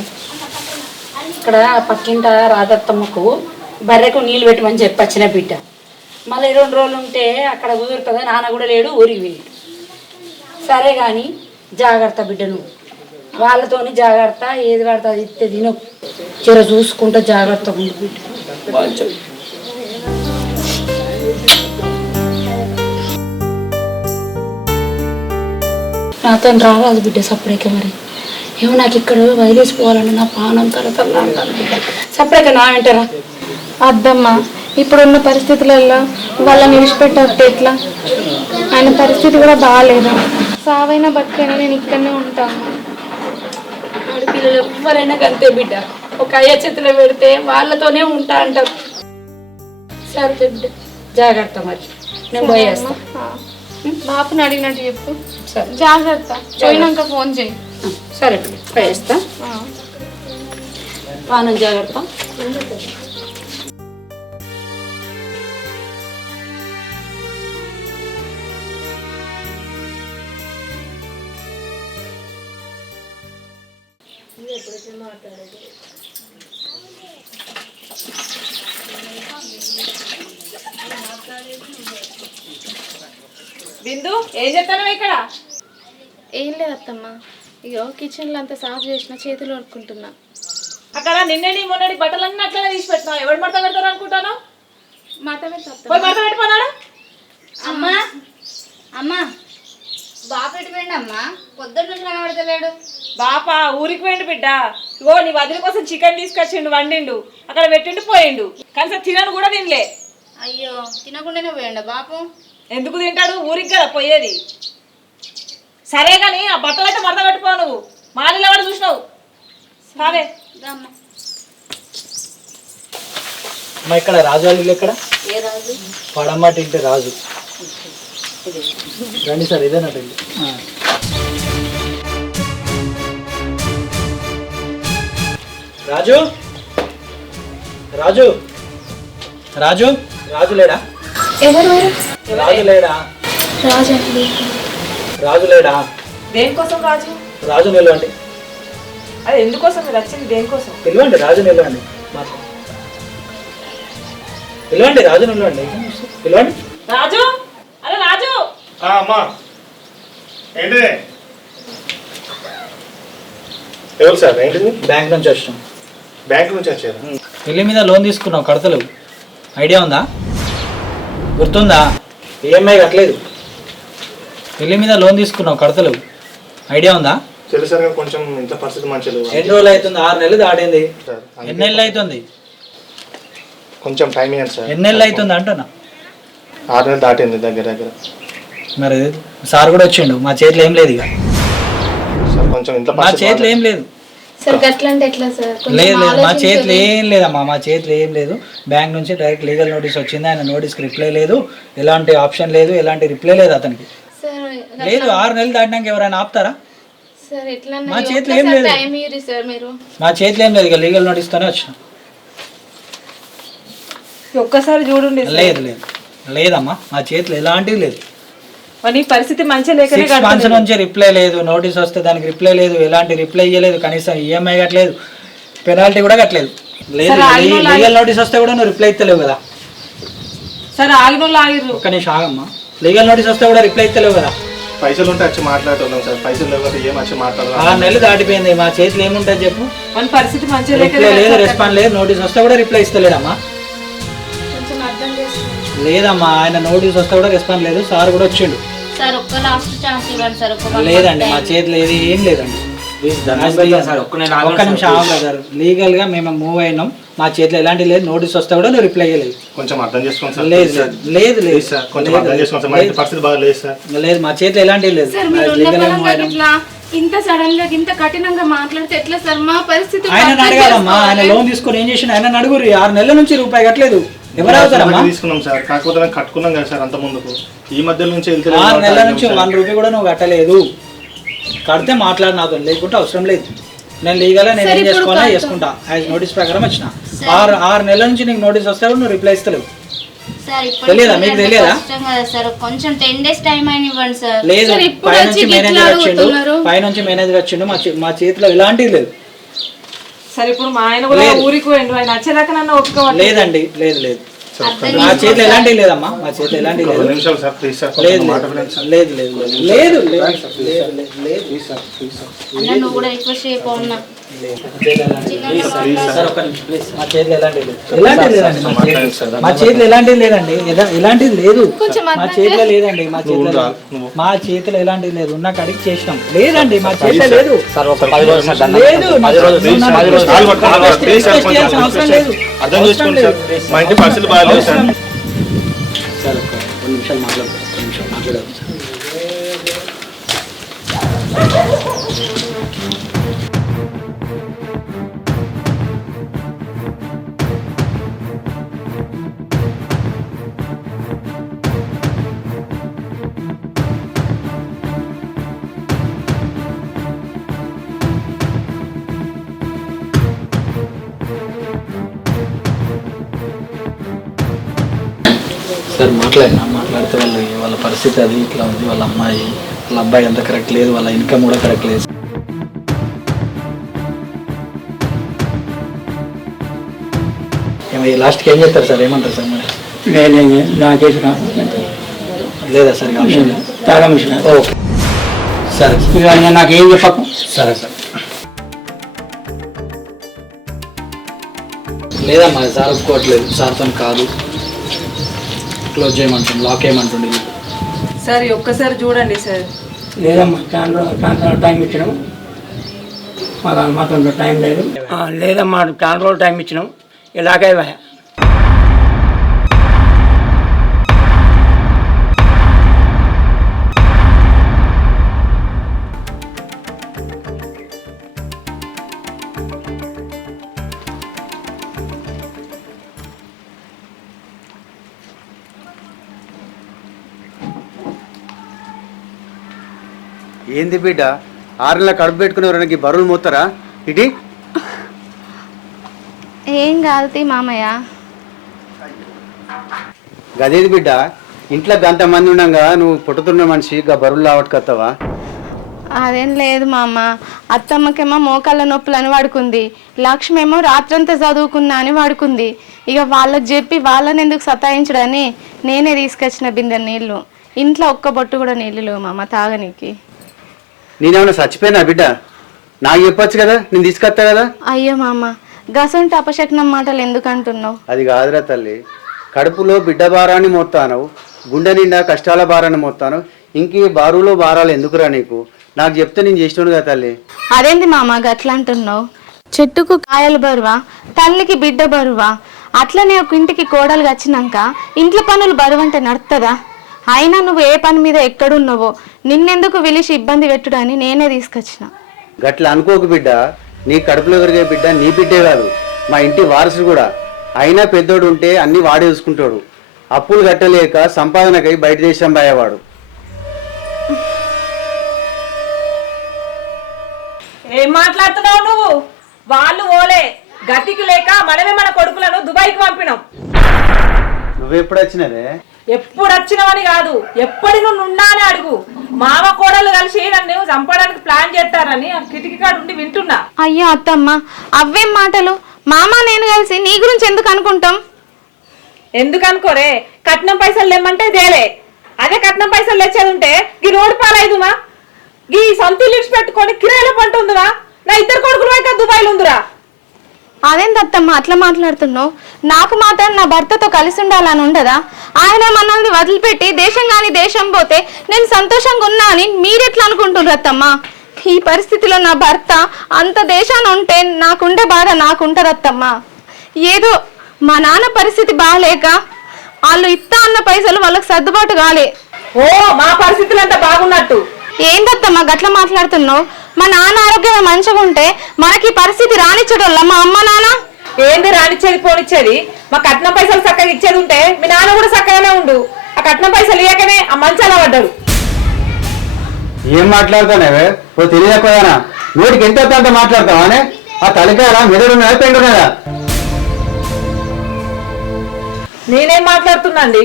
ఇక్కడ పక్కింట రాధత్తమ్మకు బర్రెకు నీళ్ళు పెట్టమని చెప్పి వచ్చిన బిడ్డ. మళ్ళీ 2 రోజులు ఉంటే అక్కడ కుదురుతుందా? నాన్న కూడా లేడు, ఊరికి వెళ్ళి. సరే కానీ జాగ్రత్త బిడ్డ, నువ్వు వాళ్ళతోని జాగ్రత్త, ఏది పడితే అది ఇస్తే తిను, చెర చూసుకుంటూ జాగ్రత్తగా ఉంది బిడ్డ. నాతో రారాదు బిడ్డ సపరేక. మరి ఏమో నాకు ఇక్కడ వదిలేసిపోవాలంటే నా పానం తరతల్లా అంటాను బిడ్డ. సపరేక నా వెంటరా. అద్దమ్మా, ఇప్పుడున్న పరిస్థితులలో వాళ్ళని విడిచిపెట్టే ఎట్లా? ఆయన పరిస్థితి కూడా బాగాలేదు. సావైనా బతికైనా నేను ఇక్కడనే ఉంటాను. ఆడపిల్లలు ఎవరైనా అంతే బిడ్డ, ఒక అయ్య చేతిలో పెడితే వాళ్ళతోనే ఉంటా అంటారు. సరే బిడ్డ జాగ్రత్త, మరి నేను పోయేస్తా. బాపుని అడిగినట్టు చెప్పు. సరే జాగ్రత్త, పోయినాక ఫోన్ చేయి. సరే బిడ్డ పోయేస్తా. పానం జాగ్రత్త. బిందు ఏం చెప్తాను ఇక్కడ? ఏం లేదు అత్తమ్మ, ఇగో కిచెన్లో అంతా సాఫ్ చేసిన, చేతులు వడుకుంటున్నా. అక్కడ నిన్నటి మొన్నటి బట్టలన్నీ అట్లనే తీసి పెట్టినా, ఎవరు మడత పెడతారు అనుకుంటాను? మాట పోయి మడత పెట్టిపోనాడు. అమ్మా అమ్మా, బాపు ఎటు పోయిండమ్మా? పొద్దున్న నుంచి కనబడతలేడు. బాపా ఊరికి పోయిండు బిడ్డ. ఇగో నీ వదిలి కోసం చికెన్ తీసుకొచ్చిండు, వండిండు, అక్కడ పెట్టిండు పోయిండు. కనీసం తినను కూడా తినలే. అయ్యో, తినకుండానే పోయిండా బాపు? ఎందుకు తింటాడు? ఊరికి కదా పోయేది. సరే కానీ ఆ బట్టలు అయితే మడత పెట్టిపో. నువ్వు మాలిలో వాడు చూసినావు కాదే. మా ఇక్కడ రాజు వాళ్ళు ఎక్కడ? ఏ రాజు? పడమాట ఇంటి రాజు. రండి సార్, ఇదేనట ఇల్లు. రాజు రాజు రాజు రాజు లేడా? ఎవరు? రాజు లేడా? రాజండి. రాజు లేడా? దేనికోసం రాజు? రాజు నిలవండి. అదే ఎందుకోసం మీరు వచ్చింది? దేనికోసం? పిలవండి, రాజు నిలవండి. పిలవండి, రాజు నిలవండి. పిలవండి. రాజు, అరే రాజు. అమ్మా ఏంటిది? ఎవరు సార్? ఏంటిది? బ్యాంక్ నుంచి వచ్చినాం. బ్యాంక్ నుంచి వచ్చారు. పెళ్లి మీద లోన్ తీసుకున్నావు, కడతలేవు. ఐడియా ఉందా? గుర్తుందా? ఈఎంఐ కట్టలేదు. పెళ్లి మీద లోన్ తీసుకున్నావు, కడతలేవు. ఐడియా ఉందా? తెలుసు సార్, కొంచెం ఇంత పరిస్థితి మంచిగా లేవు. ఎన్ని రోజులు అవుతుంది? 6 నెలలు దాటింది. సార్, ఎన్ని నెలలు అవుతుంది? కొంచెం టైం ఇవ్వండి సార్. ఎన్ని నెలలు అవుతుంది అంటున్నా? 6 నెలలు దాటింది దగ్గర దగ్గర. మరి సార్ కూడా వచ్చిండు. మా చేతిలో ఏం లేదు. ఇక సార్ కొంచెం ఇంత మా చేతిలో ఏం లేదు. సార్ గట్లా అంటే ఎట్లా సార్? లేదు లేదు, మా చేతిలో ఏం లేదమ్మా. మా చేతిలో ఏం లేదు. బ్యాంక్ నుంచి డైరెక్ట్ లీగల్ నోటీస్ వచ్చింది. ఆయన నోటీస్కి రిప్లై లేదు, ఎలాంటి ఆప్షన్ లేదు, ఎలాంటి రిప్లై లేదు అతనికి. సార్ లేదు, 6 నెలలు దాటినాక ఎవరైనా ఆపుతారా? సార్ ఎట్లా? మా చేతిలో ఏం లేదు. టైం ఇవ్వరు సార్ మీరు. మా చేతిలో ఏం లేదు. ఇక లీగల్ నోటీస్తోనే వచ్చిన. ఒక్కసారి చూడండి. లేదు లేదు లేదమ్మా, మా చేతిలో ఎలాంటివి లేదు. నీ పరిస్థితి మంచిగా లేకనే 6 months నుంచి రిప్లై లేదు. నోటీస్ వస్తే దానికి రిప్లై లేదు, ఎలాంటి రిప్లై ఇవ్వలేదు. కనీసం ఈఎంఐ కట్టలేదు, పెనాల్టీ కూడా కట్టలేదు. లేదు, లీగల్ నోటీస్ వస్తే కూడా నువ్వు రిప్లై ఇస్తలేవు కదా. సరే ఆగినోళ్ళు ఆగిర్రు. ఒక్క నిమిషం ఆగమ్మా. లీగల్ నోటీస్ వస్తే కూడా రిప్లై ఇస్తలేవు కదా. పైసలు ఉంటే వచ్చి మాట్లాడుతున్నాం సార్. పైసలు లేకపోతే ఏం వచ్చి మాట్లాడాలి? 6 నెలలు దాటిపోయింది. మా చేతిలో ఏముంటుంది చెప్పు? మన పరిస్థితి మంచిగా రిప్లై లేదు, రెస్పాండ్ లేదు. నోటీస్ వస్తే కూడా రిప్లై ఇస్తలేడమ్మా. కొంచెం అర్థం చేసుకోండి. లేదమ్మా, ఆయన నోటీస్ వస్తే కూడా రెస్పాండ్ లేదు. సార్ కూడా వచ్చిండు. సార్ ఒక్క లాస్ట్ ఛాన్స్ ఇవ్వండి సార్. లేదండి, మా చేతిలో ఏం లేదండి. ఒక్క నిమిషం ఆగు బ్రదర్. లీగల్ గా మేము మూవ్ అయినాం. మా చేతిలో ఎలాంటి లేదు. నోటీస్ వస్తే కూడా నువ్వు రిప్లై చేయలేదు. కొంచెం అర్థం చేసుకోండి సార్. లేదు లేదు లేదు సార్, కొంచెం అర్థం చేసుకోండి సార్. మా ఇంటి పరిస్థితి బాగా లేదు సార్. లేదు, మా చేతిలో ఎలాంటి లేదు. సార్ మీరు ఉన్న పరంగా ఇట్లా ఇంత సడన్ గా ఇంత కఠినంగా మాట్లాడితే ఎట్లా సార్? మా పరిస్థితి ఆయన అడగాలమ్మా. ఆయన లోన్ తీసుకొని ఏం చేసిన? ఆయన అడుగురు. 6 నెలల నుంచి రూపాయి కట్టలేదు. ఎవరు అవుతారమ్మా? తీసుకున్నాం సార్, కాకపోతే మేము కట్టుకున్నాం కదా సార్ అంత ముందుకు. ఈ మధ్య నుంచి 6 నెలల నుంచి 1 రూపాయి కూడా నువ్వు కట్టలేదు. కడితే మాట్లాడినాతో, లేకుంటే అవసరం లేదు. నేను లీగల్గా నేను ఏం చేసుకున్నా చేసుకుంటా. యాజ్ నోటీస్ ప్రకారం వచ్చిన. ఆరు నెలల నుంచి నీకు నోటీస్ వస్తావు, నువ్వు రిప్లై ఇస్తలేవు. సార్ తెలియదా? మీకు తెలియదా? కష్టం కదా సార్, కొంచెం 10 days టైం అయిన ఇవ్వండి సార్. లేదు, పైనుంచి మేనేజర్ వచ్చిండు, మా చేతిలో ఎలాంటిది లేదు. సరే ఇప్పుడు మా ఆయన కూడా ఊరికి పోయిండు, ఆయన వచ్చేదాకా నన్ను ఒప్పుకోవాలి. లేదండి, లేదు లేదు, మా చేతిలో ఎలాంటివి లేదమ్మా, మా చేతిలో ఎలాంటివి లేదు. లేదు లేదు లేదు అన్న నువ్వు కూడా రిక్వెస్ట్ చేయకపోన్నా. మా చేతిలో ఎలాంటివి లేదు, ఎలాంటిది లేదండి, మా చేతిలో ఎలాంటిది లేదండి, ఎలాంటిది లేదు, మా చేతిలో లేదండి, మా చేతిలో ఎలాంటిది లేదు. ఉన్న కాడికి చేసినాం. లేదండి, మా చేతిలో లేదు, లేదు, అవసరం లేదు. అర్థం చేసుకోండి సార్, మా ఇంటి పరిస్థితి బాగాలేదు సార్. సార్ ఒక 2 నిమిషాలు మాట్లాడదాం సార్. సార్ మాట్లాడితే వాళ్ళ పరిస్థితి అది ఇట్లా ఉంది, వాళ్ళ అబ్బాయి అంత కరెక్ట్ లేదు, వాళ్ళ ఇన్కమ్ కూడా కరెక్ట్ లేదు. లాస్ట్కి ఏం చెప్తారు సార్, ఏమంటారు సార్ మరి? లేదా సార్ ఓకే సరే, నాకేం చెప్పకు. సరే సార్, లేదమ్మా సార్ ఒప్పుకోవట్లేదు, సార్తో కాదు, క్లోజ్ చేయమంటుంది, లాక్ చేయమంటుండే. సార్ ఒక్కసారి చూడండి సార్. లేదమ్మా, చాలా టైం ఇచ్చినాం, మాత్రం టైం లేదు. లేదమ్మా, చాలా రోజులు టైం ఇచ్చినాం, ఇలాగే ఏంది బిడ్డ, 6 నెలల కడుపు పెట్టుకునే ఎవరికి బరువులు మోస్తారా ఇటీ? ఏం కాదు మామయ్య. గదేది బిడ్డ, ఇంట్లో గంతమంది ఉండగా నువ్వు పుట్టుతున్న మనిషి గా బరువులు లావట్టుకొస్తావా? అదేం లేదు మామ, అత్తమ్మకేమో మోకాళ్ళ నొప్పులని పడుకుంది, లక్ష్మి ఏమో రాత్రంతా చదువుకున్నా అని పడుకుంది. ఇక వాళ్ళకి చెప్పి వాళ్ళని ఎందుకు సతాయించడని నేనే తీసుకొచ్చిన బిందె నీళ్ళు. ఇంట్లో ఒక్క బొట్టు కూడా నీళ్ళు లేవు మామ తాగనీకి. నేనేమన్నా చచ్చిపోయినా బిడ్డ? నాకు చెప్పొచ్చు కదా, నేను తీసుకొస్తా కదా. అయ్యో మామ, గసంటి అపశకునం మాటలు ఎందుకు అంటున్నావు? అది కాదురా తల్లి, కడుపులో బిడ్డ భారాన్ని మోస్తాను, గుండె నిండా కష్టాల భారాన్ని మోస్తాను, ఇంక బారులో భారాలు ఎందుకురా నీకు? నాకు చెప్తే నేను చేసినాను కదా తల్లి. అదేంటి మామ గట్లా అంటున్నావు? చెట్టుకు కాయలు బరువా, తల్లికి బిడ్డ బరువా? అట్లనే ఒక ఇంటికి కోడలు వచ్చినాక ఇంట్లో పనులు బరువు అంటే నడుతుందా? అయినా నువ్వు ఏ పని మీద ఎక్కడున్నావో నిన్నెందుకు విలిసి ఇబ్బంది పెట్టుడని నేనే తీసుకొచ్చిన. గట్లా అనుకోకు బిడ్డ, నీ కడుపులో పెరిగే బిడ్డ నీ బిడ్డే కాదు, మా ఇంటి వారసుడు కూడా. అయినా పెద్దోడు ఉంటే అన్ని వాడే చూసుకుంటాడు. అప్పులు కట్టలేక సంపాదనకై బయట దేశం పోయేవాడు. ఏం మాట్లాడుతున్నావు నువ్వు? వాళ్ళు ఓలే గతికి లేక మనమే మన కొడుకులను దుబాయ్కి పంపినాం. నువ్వెప్పుడు వచ్చినవే? ఎప్పుడు వచ్చినవని కాదు, ఎప్పటి నుండి ఉన్నా అని అడుగు. మామ కోడలు కలిసి నన్ను చంపడానికి ప్లాన్ చేస్తారని కిటికీ కాడ ఉండి వింటున్నా. అయ్యో అత్తమ్మ, అవేం మాటలు? మామ నేను కలిసి నీ గురించి ఎందుకు అనుకుంటాం? ఎందుకు అనుకోరే, కట్నం పైసలు లేమంటే దేలే. అదే కట్నం పైసలు తెచ్చేది ఉంటే ఈ రోడ్డు పాలైదుమా, ఈ సొంత లిప్స్ పెట్టుకొని కిరాయిల పంట ఉందివా? నా 2 కొడుకులు అయితే దుబాయ్లో ఉందిరా. అదేంటత్తమ్మ అట్లా మాట్లాడుతున్నావు? నాకు మాత్రం నా భర్తతో కలిసి ఉండాలని ఉండదా? ఆయన మనల్ని వదిలిపెట్టి దేశం కాని దేశం పోతే నేను సంతోషంగా ఉన్నా అని మీరెట్లా అనుకుంటున్నారు అత్తమ్మ? ఈ పరిస్థితిలో నా భర్త అంత దేశాన్ని ఉంటే నాకుండే బాధ నాకుంటారు అత్తమ్మ. ఏదో మా నాన్న పరిస్థితి బాగాలేక వాళ్ళు ఇస్తా అన్న పైసలు వాళ్ళకి సర్దుబాటు కాలే. ఓ మా పరిస్థితులు అంతా బాగున్నట్టు ఏందత్తమ్మ గట్లా మాట్లాడుతున్నావు? మా నాన్న ఆరోగ్యం మంచిగా ఉంటే మనకి పరిస్థితి రానిచ్చడోళ్ళ మా అమ్మ నాన్న? ఏంది రానిచ్చేది పోనిచ్చేది? మా కట్నం పైసలు చక్కగా ఇచ్చేది ఉంటే మీ నాన్న కూడా చక్కగానే ఉండు. ఆ కట్నం పైసలు ఇయ్యకనే ఆ మంచాల పడ్డాడు. ఏం మాట్లాడతానే? ఓ తెలియకపోయానా? నోటికి ఎంత అంత మాట్లాడతావానే? ఆ తలకాయ మెదడు పెండున్నదా? నేనేం మాట్లాడుతున్నా అండి?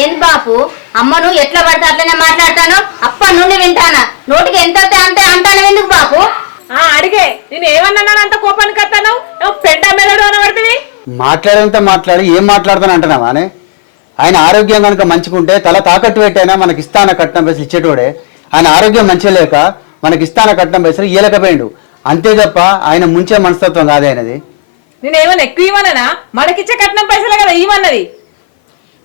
ఏం బాపు అమ్మను ఎట్లా పడితే అట్లనే మాట్లాడతాను అప్పటి నుండి వింటానా నోటికి ఎంత అంటే అంటాను ఎందుకు బాపు అడిగే నేను ఏమన్నాను అంత కోపానికి వస్తాను పెంట మెదడు అనబడుతుంది మాట్లాడేంత మాట్లాడి ఏం మాట్లాడతాను అంటున్నావా అని? ఆయన ఆరోగ్యం కనుక మంచిగుంటే తల తాకట్టు పెట్టైనా మనకి ఇస్తాన కట్నం పైసలు ఇచ్చేటోడే. ఆయన ఆరోగ్యం మంచిగా లేక మనకి ఇస్తాన కట్నం పైసలు ఇయ్యలేకపోయిండు అంతే తప్ప ఆయన ముంచే మనస్తత్వం కాదే ఆయనది. నేనేమన్నా ఎక్కువ ఇవ్వనా? మనకిచ్చే కట్నం పైసలే కదా ఇవ్వన్నది.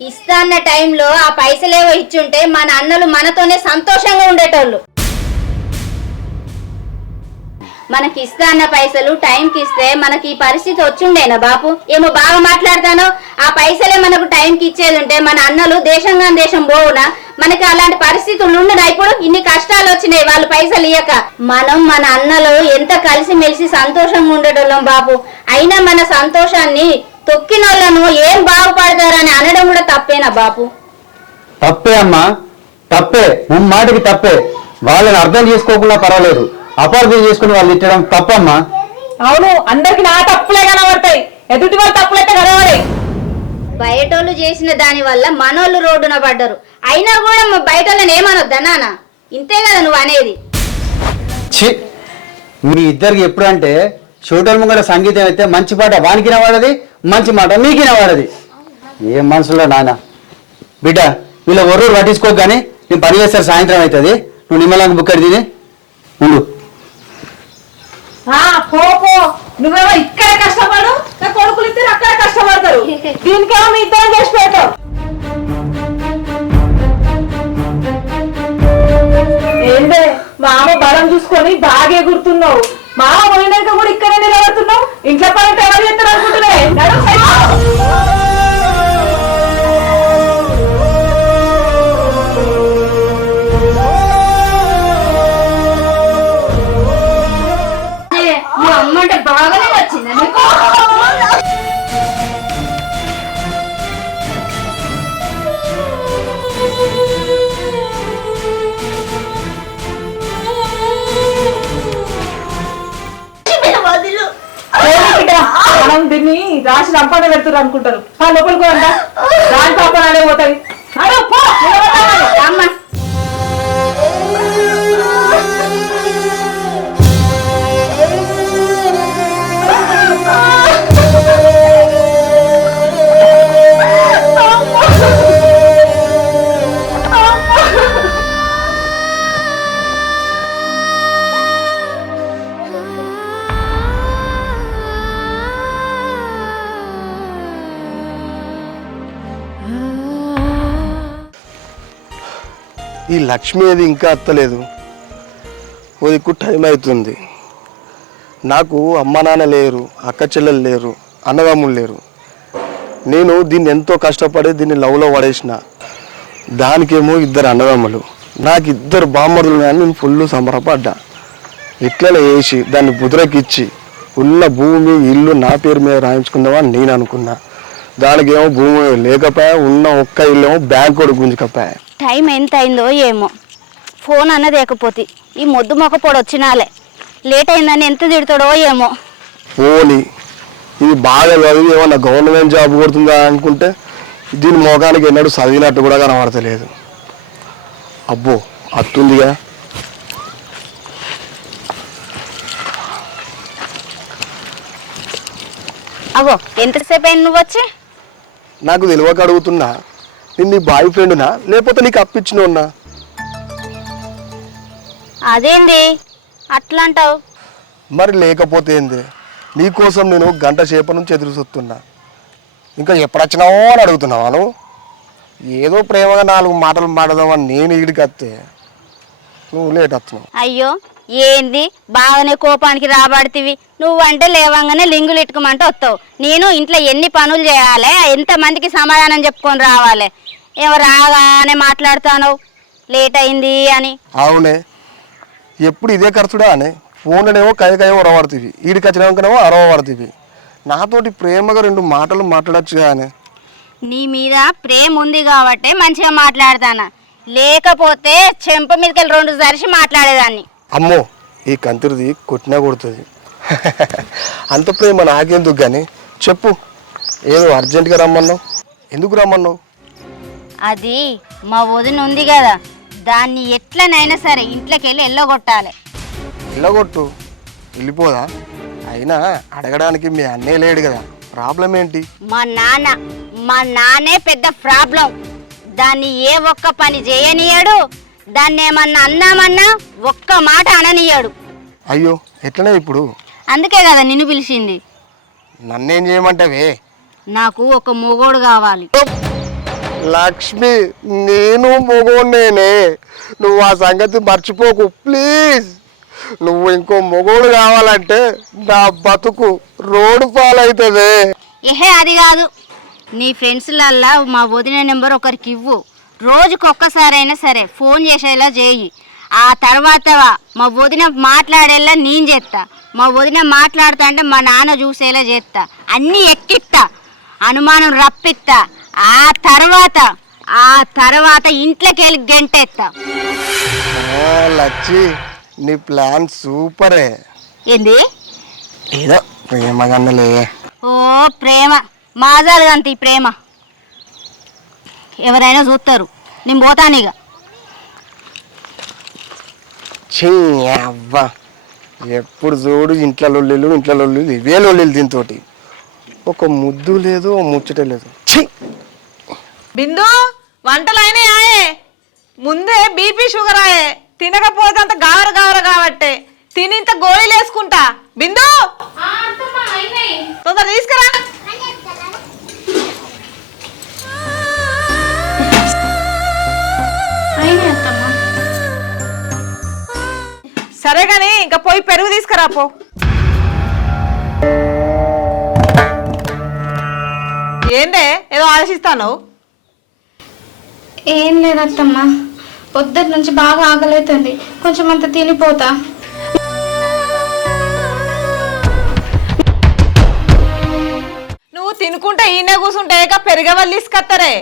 ఇస్తా అన్న టైంలో ఆ పైసలేవో ఇచ్చుంటే మన అన్నలు మనతోనే సంతోషంగా ఉండేటోళ్ళు. మనకి ఇస్తా అన్న పైసలు టైంకి ఇస్తే మనకి ఈ పరిస్థితి వచ్చిండేనా బాపు? ఏమో బాగా మాట్లాడతాను. ఆ పైసలే మనకు టైంకి ఇచ్చేది ఉంటే మన అన్నలు దేశంగా దేశం పోవునా? మనకి అలాంటి పరిస్థితులు ఉండడా? ఇప్పుడు ఇన్ని కష్టాలు వచ్చినాయి వాళ్ళు పైసలు ఇయ్యక. మనం మన అన్నలు ఎంత కలిసిమెలిసి సంతోషంగా ఉండేటోళ్ళం బాపు. అయినా మన సంతోషాన్ని తొక్కిన వాళ్ళను ఏం బాగుపడతారని అనడం కూడా తప్పేనా బాపు? తప్పే అమ్మా, తప్పే, మాటికి తప్పే. వాళ్ళని అర్థం చేసుకోకుండా పర్వాలేదు, అపార్థం చేసుకుని వాళ్ళు తిట్టడం తప్పమ్మా. అవును, అందరికి నా తప్పులే కనబడతాయి, ఎదుటి వాళ్ళ తప్పులైతే కనబడే. బయటోళ్ళు చేసిన దాని వల్ల మనోళ్ళు రోడ్డున పడ్డారు. అయినా కూడా బయటోళ్ళని ఏమనొద్దా నాన్న? ఇంతే కదా నువ్వు అనేది. ఛీ, మీ ఇద్దరికి ఎప్పుడంటే షూటర్ ముంగట సంగీతం అయితే మంచి పాట వానికి వాడది, మంచి మాట మీకు వాడది. ఏం మనసులో నాన్న బిడ్డ, వీళ్ళ ఒర్రూరు పట్టించుకోక కానీ నేను పని చేస్తారు, సాయంత్రం అవుతుంది. నువ్వు నిమ్మలంగా బుక్కడి తిని ఉండు. పో, నువ్వేమో ఇక్కడ కష్టపడు, నా కొడుకులు ఇద్దరు అక్కడ కష్టపడతారు. దీనికేమో మీ ఇద్దరం చేసి పెడతావు. ఏందే మామ బలం చూసుకొని బాగా ఎగురుతున్నావు. మామ పోయినాక కూడా ఇక్కడ నిలబడుతున్నావు. ఇంట్లో పని ఎవరు చేస్తారు అనుకుంటున్నాయి? నువ్వు అమ్మంటే బాగానే వచ్చిందా నీకు? మనం దీన్ని రాసి రంపాన పెడుతున్నారు అనుకుంటారు. లోపలికి పోండా, దాని పాప అనే పోతుంది. అమ్మ ఈ లక్ష్మి అది ఇంకా అత్తలేదు, ఓ దిక్కు టైం అవుతుంది. నాకు అమ్మ నాన్న లేరు, అక్క చెల్లెలు లేరు, అన్నదమ్ములు లేరు. నేను దీన్ని ఎంతో కష్టపడి దీన్ని లవ్లో పడేసిన. దానికేమో ఇద్దరు అన్నదమ్ములు, నాకు ఇద్దరు బామ్మరులు. కానీ నేను ఫుల్ సంబరపడ్డా. ఇట్లనే వేసి దాన్ని బుద్రకిచ్చి ఉన్న భూమి ఇల్లు నా పేరు మీద రాయించుకుందామని నేను అనుకున్నా. దానికేమో భూమి లేకపోయా, ఉన్న ఒక్క ఇల్లేమో బ్యాంక్ కూడా గుంజుకపోయా. టైం ఎంత అయిందో ఏమో, ఫోన్ అన్నది లేకపోతే ఈ మొద్దు మొక్క పొడి వచ్చినాలే. లేట్ అయిందని ఎంత తిడతాడో ఏమో. పోనీ ఇది బాగా చదివి ఏమన్నా గవర్నమెంట్ జాబ్ కొడుతుందా అనుకుంటే దీని మోకానికి ఎన్నడూ చదివినట్టు కూడా కనబడతలేదు. అబ్బో అత్తుందిగా. అగో ఎంతసేపు అయింది నువ్వు వచ్చి? నాకు తెలియక అడుగుతున్నా, నేను నీ బాయ్ ఫ్రెండ్నా లేకపోతే నీకు అప్పించినోన్నా? అదేంది అట్లా అంటావు? మరి లేకపోతే ఏంది? నీకోసం నేను గంట సేపటి నుంచి ఎదురు చూస్తున్నా. ఇంకా ఎప్పుడు వచ్చినావో అని అడుగుతున్నావా నువ్వు? ఏదో ప్రేమగా 4 మాటలు మాట్లాడదామని నేను ఈడికి వస్తే నువ్వు లేట్ వస్తున్నావు. అయ్యో ఏంది బాగానే కోపానికి రాబడితివి. నువ్వంటే లేవంగానే లింగులు ఇట్టుకోమంటే వస్తావు. నేను ఇంట్లో ఎన్ని పనులు చేయాలి, ఎంతమందికి సమాధానం చెప్పుకొని రావాలి? ఏమో రాగానే మాట్లాడుతాను లేట్ అయింది అని. అవునే, ఎప్పుడు ఇదే ఖర్చుడా అని ఫోన్లోనేమో కయ్య ఉరవడుతుంది, ఈడికి వచ్చినాకనేమో అరవబడుతుంది. నాతోటి ప్రేమగా 2 మాటలు మాట్లాడచ్చు కానీ. నీ మీద ప్రేమ ఉంది కాబట్టే మంచిగా మాట్లాడతానా, లేకపోతే చెంప మీదకెళ్ళి 2 సరిసి మాట్లాడేదాన్ని. అమ్మో ఈ కంతిరిది కొట్టినా కొడుతుంది. అంత ప్రేమ నాకెందుకు కానీ చెప్పు, ఏదో అర్జెంటుగా రమ్మన్నావు, ఎందుకు రమ్మన్నావు? అది మా వదిన ఉంది కదా, దాన్ని ఎట్లనైనా సరే ఇంట్లోకి వెళ్ళి వెళ్ళగొట్టాలి. వెళ్ళగొట్టు, వెళ్ళిపోదా? అయినా అడగడానికి మీ అన్నయ్య లేడు కదా, ప్రాబ్లం ఏంటి? మా నాన్నే పెద్ద ప్రాబ్లం. దాన్ని ఏ ఒక్క పని చేయనియాడు, దాన్ని ఏమన్నా అన్నామన్నా ఒక్క మాట అననియాడు. అయ్యో ఎట్లనే ఇప్పుడు? అందుకే కదా నిన్ను పిలిచింది. నన్నేం చేయమంటావే? నాకు ఒక మొగోడు కావాలి. లక్ష్మి, నేను మొగోడినేనే, నువ్వు ఆ సంగతి మర్చిపోకు ప్లీజ్. నువ్వు ఇంకో మొగోడు కావాలంటే నా బతుకు రోడ్డు పాలవుతుంది. ఏహే అది కాదు, నీ ఫ్రెండ్స్లల్లా మా వదిన నెంబర్ ఒకరికి ఇవ్వు. రోజుకొక్కసారైనా సరే ఫోన్ చేసేలా చేయి. ఆ తర్వాత మా వదిన మాట్లాడేలా నేను చేస్తా. మా వదిన మాట్లాడుతా అంటే మా నాన్న చూసేలా చేస్తా. అన్నీ ఎక్కిస్తా, అనుమానం రప్పిస్తా. ఆ తర్వాత ఇంట్లోకి వెళ్ళి గంటెత్తా. లచ్చి, నీ ప్లాన్ సూపరే. ఏంది? ఏదో ప్రేమగానే. ఓ ప్రేమ మాజాలు అంత ఈ ప్రేమ ఎవరైనా చూస్తారు. నేను పోతానిగా. ఛీ అవ్వ, ఎప్పుడు చూడు ఇంట్లో లొల్లిలు ఇవే లొల్లిలు. దీంతో ఒక ముద్దు లేదు, ముచ్చట లేదు. ఛీ! బిందు, వంటలు అయినాయే. ముందే బీపీ షుగర్ ఆయే, తినకపోతే అంత గావర కాబట్టే తినింత గోళీలు వేసుకుంటా. బిందు తొందర తీసుకురా. సరే గాని ఇంకా పోయి పెరుగు తీసుకురా పో. ఏందే ఏదో ఆలోచిస్తాను? ఏం లేదత్తమ్మా, పొద్దుటి నుంచి బాగా ఆకలైతుంది, కొంచెం అంత తినిపోతా. నువ్వు తినుకుంటే ఈయన కూర్చుంటే పెరిగే వాళ్ళు తీసుకొస్తారే.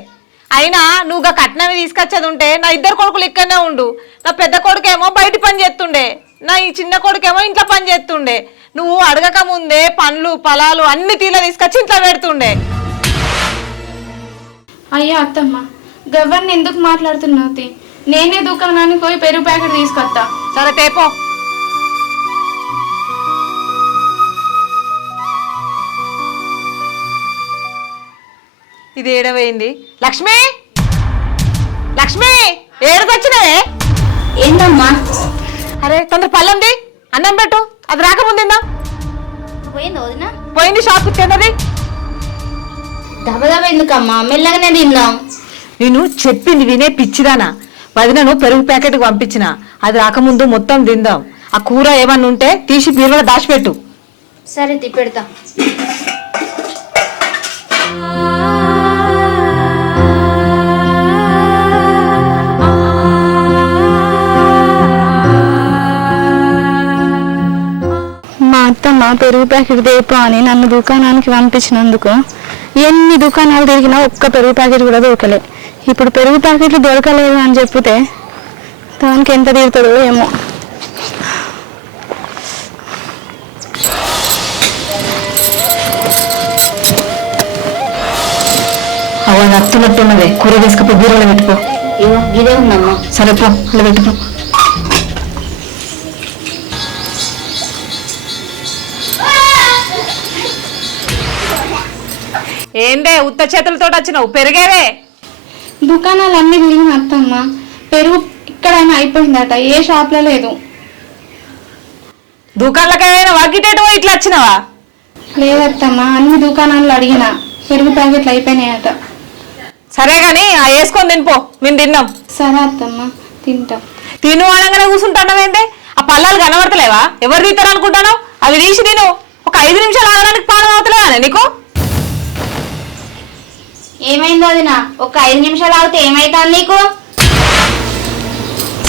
అయినా నువ్వు కట్నవి తీసుకొచ్చేది ఉంటే నా ఇద్దరు కొడుకులు ఇక్కడనే ఉండు. నా పెద్ద కొడుకేమో బయట పని చేస్తుండే, నా ఈ చిన్న కొడుకేమో ఇంట్లో పని చేస్తుండే. నువ్వు అడగక ముందే పండ్లు పొలాలు అన్ని తీల తీసుకొచ్చి ఇంట్లో పెడుతుండే. అయ్యా అత్తమ్మ, గవర్ని ఎందుకు మాట్లాడుతున్నావు? నేనే దుకాణానికి పోయి పెరుగు ప్యాకెట్ తీసుకొస్తా. సరే తేపో. ఇది ఏడవైంది. లక్ష్మి, లక్ష్మి ఏడుకొచ్చినవే? ఏంటమ్మా? అరే తొందర పళ్ళంది, అన్నం పెట్టు, అది రాకముందిందా. పోయింది వదిన? పోయింది షాప్కి తిన్నది. దబదబ ఎందుకమ్మా, మెల్లగానే తిన్నాం. నేను చెప్పింది వినే పిచ్చిదానా. వదినను పెరుగు ప్యాకెట్కి పంపించిన, అది రాకముందు మొత్తం తిందాం. ఆ కూర ఏమన్నా ఉంటే తీసి బీరువాలో దాచిపెట్టు. సరే తిప్పెడతా. మా అత్తమ్మ పెరుగు ప్యాకెట్ దేపో అని నన్ను దుకాణానికి పంపించినందుకు ఎన్ని దుకాణాలు తిరిగినా ఒక్క పెరుగు ప్యాకెట్ కూడా దొరకలే. ఇప్పుడు పెరుగు ప్యాకెట్లు దొరకలేదు అని చెప్తే దానికి ఎంత తీరుతాడో ఏమో. అవన్నీ అత్తున్నట్టున్నదే, కూర తీసుకపోయి బీరువాలో పెట్టుకో. ఇదే ఉందమ్మా. సరే పో, అలా పెట్టుకో. ఏందే ఉత్త చేతులతో వచ్చినావు? పెరిగేవే. దుకాణాలు అన్ని తిరిగిన అత్తమ్మ, పెరుగు ఇక్కడైనా అయిపోయిందట, ఏ షాప్లో లేదు. దుకాణాలకైనా వగ్గిటేటో ఇట్లా వచ్చినావా? లేదత్తమ్మ, అన్ని దుకాణాలు అడిగిన పెరుగు ప్యాకెట్లు అయిపోయినాయట. సరే గాని ఆ వేసుకొని తినిపో, మేము తిన్నాం. సరే అత్తమ్మ, తింటాం. తిను అనగానే కూర్చుంటున్నావేంటే? ఆ పల్లాలు కనబడతలేవా? ఎవరు తీస్తారు అనుకుంటాను? అవి తీసి తిను. ఒక 5 నిమిషాలు ఆగడానికి పానం అవుతలేదా నీకు? ఏమైందో వదిన? ఒక 5 నిమిషాలు ఆగితే ఏమైతుంది నీకు?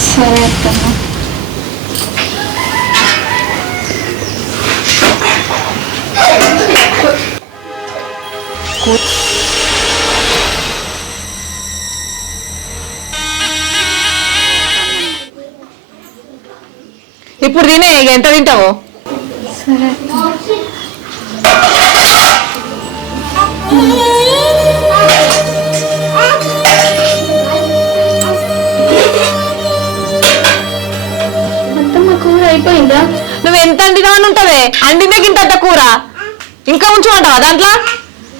సరే అత్తమ్మ. ఇప్పుడు తినే, ఎంత తింటావు? సరే అత్తమ్మ. తిన్నామని ఉంటది అండిందే గింత కూర ఇంకా ఉంచుకుంటావా దాంట్లో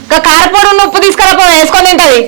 ఇంకా కారపొడి ఉప్పు తీసుకురాపో వేసుకొని తింటది.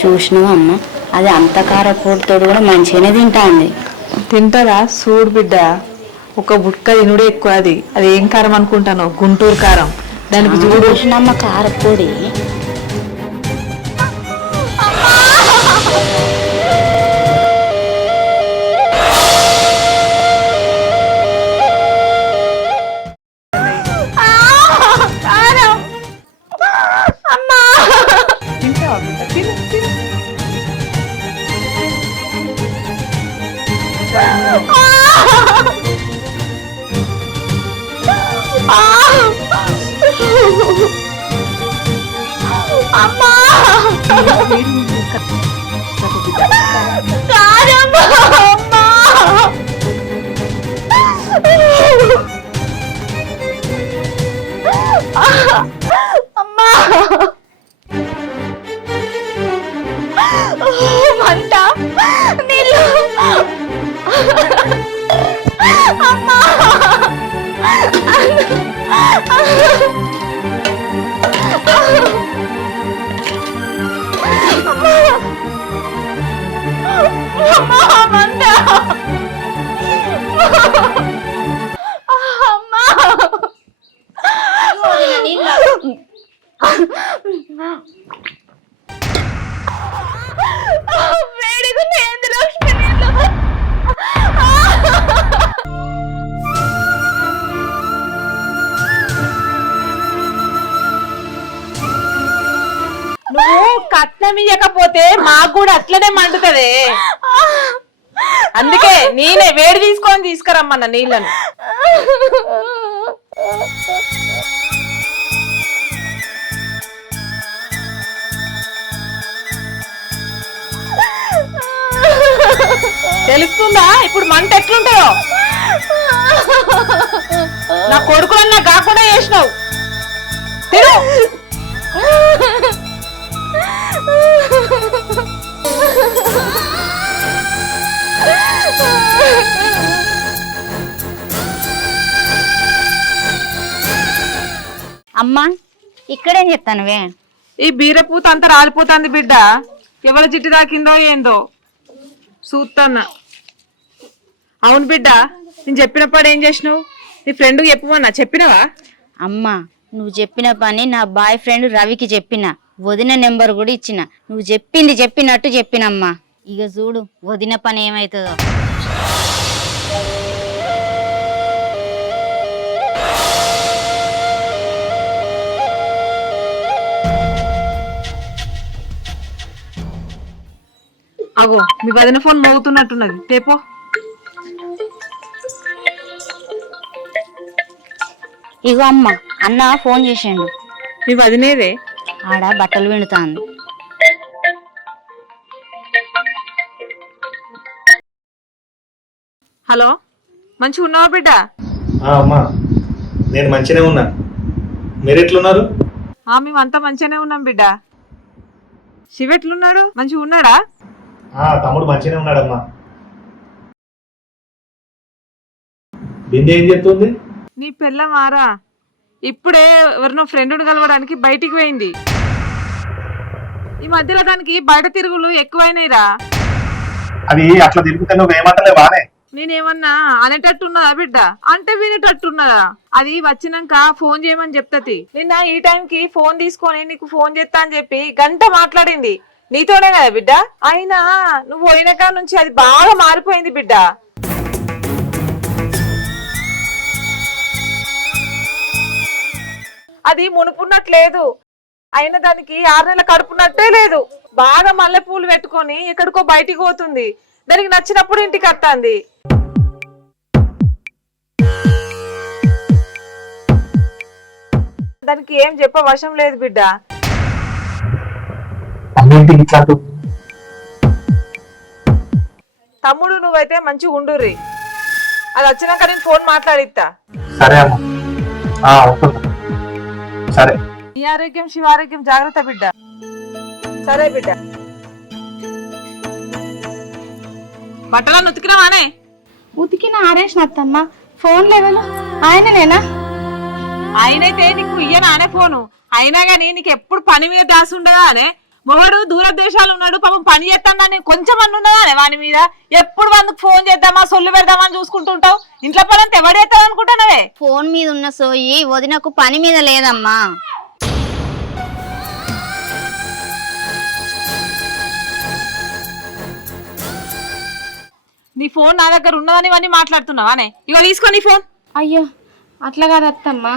చూసినావా అమ్మ, అది అంత కారపూడితోడు కూడా మంచిగానే తింటాంది. తింటారా చూడు బిడ్డ, ఒక బుక్క తినుడే ఎక్కువ. అది అది ఏం కారం అనుకుంటాను, గుంటూరు కారం. దానికి చూడు చూసినమ్మ కారపూడి. మంట నీళ్ళు అమ్మా మంట అమ్మా వేడిగుంది ఏంది లక్ష్మి నీళ్ళు. నువ్వు కట్నం ఇయ్యకపోతే మాకు కూడా అట్లనే మండుతుంది. అందుకే నేనే వేడి తీసుకొని తీసుకురమ్మన్న నీళ్ళను. తెలుస్తుందా ఇప్పుడు మంట ఎట్లుంటాయో? నా కొడుకులన్నా కాకుండా చేసినావు. తిను. అమ్మా ఇక్కడేం చెప్తానువే? ఈ బీరపూత అంతా రాలిపోతుంది బిడ్డ. ఎవరి జిట్టు దాకిందో ఏందో చూస్తాన్నా. అవును బిడ్డ, నేను చెప్పినప్పుడు ఏం చేసినావు? నీ ఫ్రెండ్కి చెప్పమన్నా చెప్పినవా? అమ్మా నువ్వు చెప్పిన పని నా బాయ్ ఫ్రెండ్ రవికి చెప్పిన, వదిన నెంబర్ కూడా ఇచ్చిన. నువ్వు చెప్పింది చెప్పినట్టు చెప్పినమ్మా. ఇక చూడు వదిన పని ఏమవుతుందో. అగో మీ వదిన ఫోన్ మోగుతున్నట్టున్నది, తేపో. ఇగో అమ్మ అన్న ఫోన్ చేసిండు. మీ వదినేదే ఆడ బట్టలు విండుతాంది. హలో, మంచిగా ఉన్నావా బిడ్డ? అమ్మా నేను మంచిగానే ఉన్నా, మీరు ఎట్లున్నారు? మేమంతా మంచిగానే ఉన్నాం బిడ్డ. శివ ఎట్లున్నాడు? మంచిగా ఉన్నాడా? తమ్ముడు మంచిగానే ఉన్నాడమ్మా. బిందె ఏం చెప్తుంది? నీ పిల్ల మారా ఇప్పుడే ఎవరినో ఫ్రెండ్ని కలవడానికి బయటికి పోయింది. ఈ మధ్యలో దానికి బయట తిరుగులు ఎక్కువైనాయిరా. అది అట్లా తిరుగుతే నువ్వేమంటలే బానే. నేనేమన్నా అనేటట్టున్నదా బిడ్డ అంటే వినేటట్టున్నదా? అది వచ్చినాక ఫోన్ చేయమని చెప్తది. నిన్న ఈ టైంకి ఫోన్ తీసుకొని నీకు ఫోన్ చేస్తా అని చెప్పి గంట మాట్లాడింది. నీతోనే కదా బిడ్డ. అయినా నువ్వు పోయిన కాడ నుంచి అది బాగా మారిపోయింది బిడ్డ. అది మునుపున్నట్లేదు. అయినా దానికి 6 నెలల కడుపున్నట్టే లేదు. బాగా మల్లెపూలు పెట్టుకొని ఎక్కడికో బయటికి పోతుంది. దానికి నచ్చినప్పుడు ఇంటికి వస్తుంది. దానికి ఏం చెప్పవశం లేదు బిడ్డ. తమ్ముడు నువ్వైతే మంచిగా ఉండుర్రి. అది వచ్చినాక నేను ఫోన్ మాట్లాడిస్తా. సరే. నీ ఆరోగ్యం శివారోగ్యం జాగ్రత్త బిడ్డ. సరే బిడ్డ. బట్టలను ఉతికినావానే? ఉతికిన ఆరేసిన అత్తమ్మ. ఫోన్ లెవెల్ ఆయననేనా? ఆయనైతే నీకు ఇయ్యనానే ఫోను. అయినా గానీ నీకు ఎప్పుడు పని మీద దాసి ఉండదా అనే? మొగడు దూర దేశాలు ఉన్నాడు, పాపం పని చేస్తాను కొంచెం అన్న ఉన్నదా వాని మీద? ఎప్పుడు వందుకు ఫోన్ చేద్దామా సొల్లు పెడదామని చూసుకుంటుంటావు. ఇంట్లో పని అంతా ఎవడు చేస్తాను అనుకుంటున్నావే? ఫోన్ మీద ఉన్న సోయి వదినకు పని మీద లేదమ్మా. నీ ఫోన్ నా దగ్గర ఉన్నదని ఇవన్నీ మాట్లాడుతున్నావానే? ఇగో తీసుకో నీ ఫోన్. అయ్యో అట్లా కాదు అత్తమ్మ.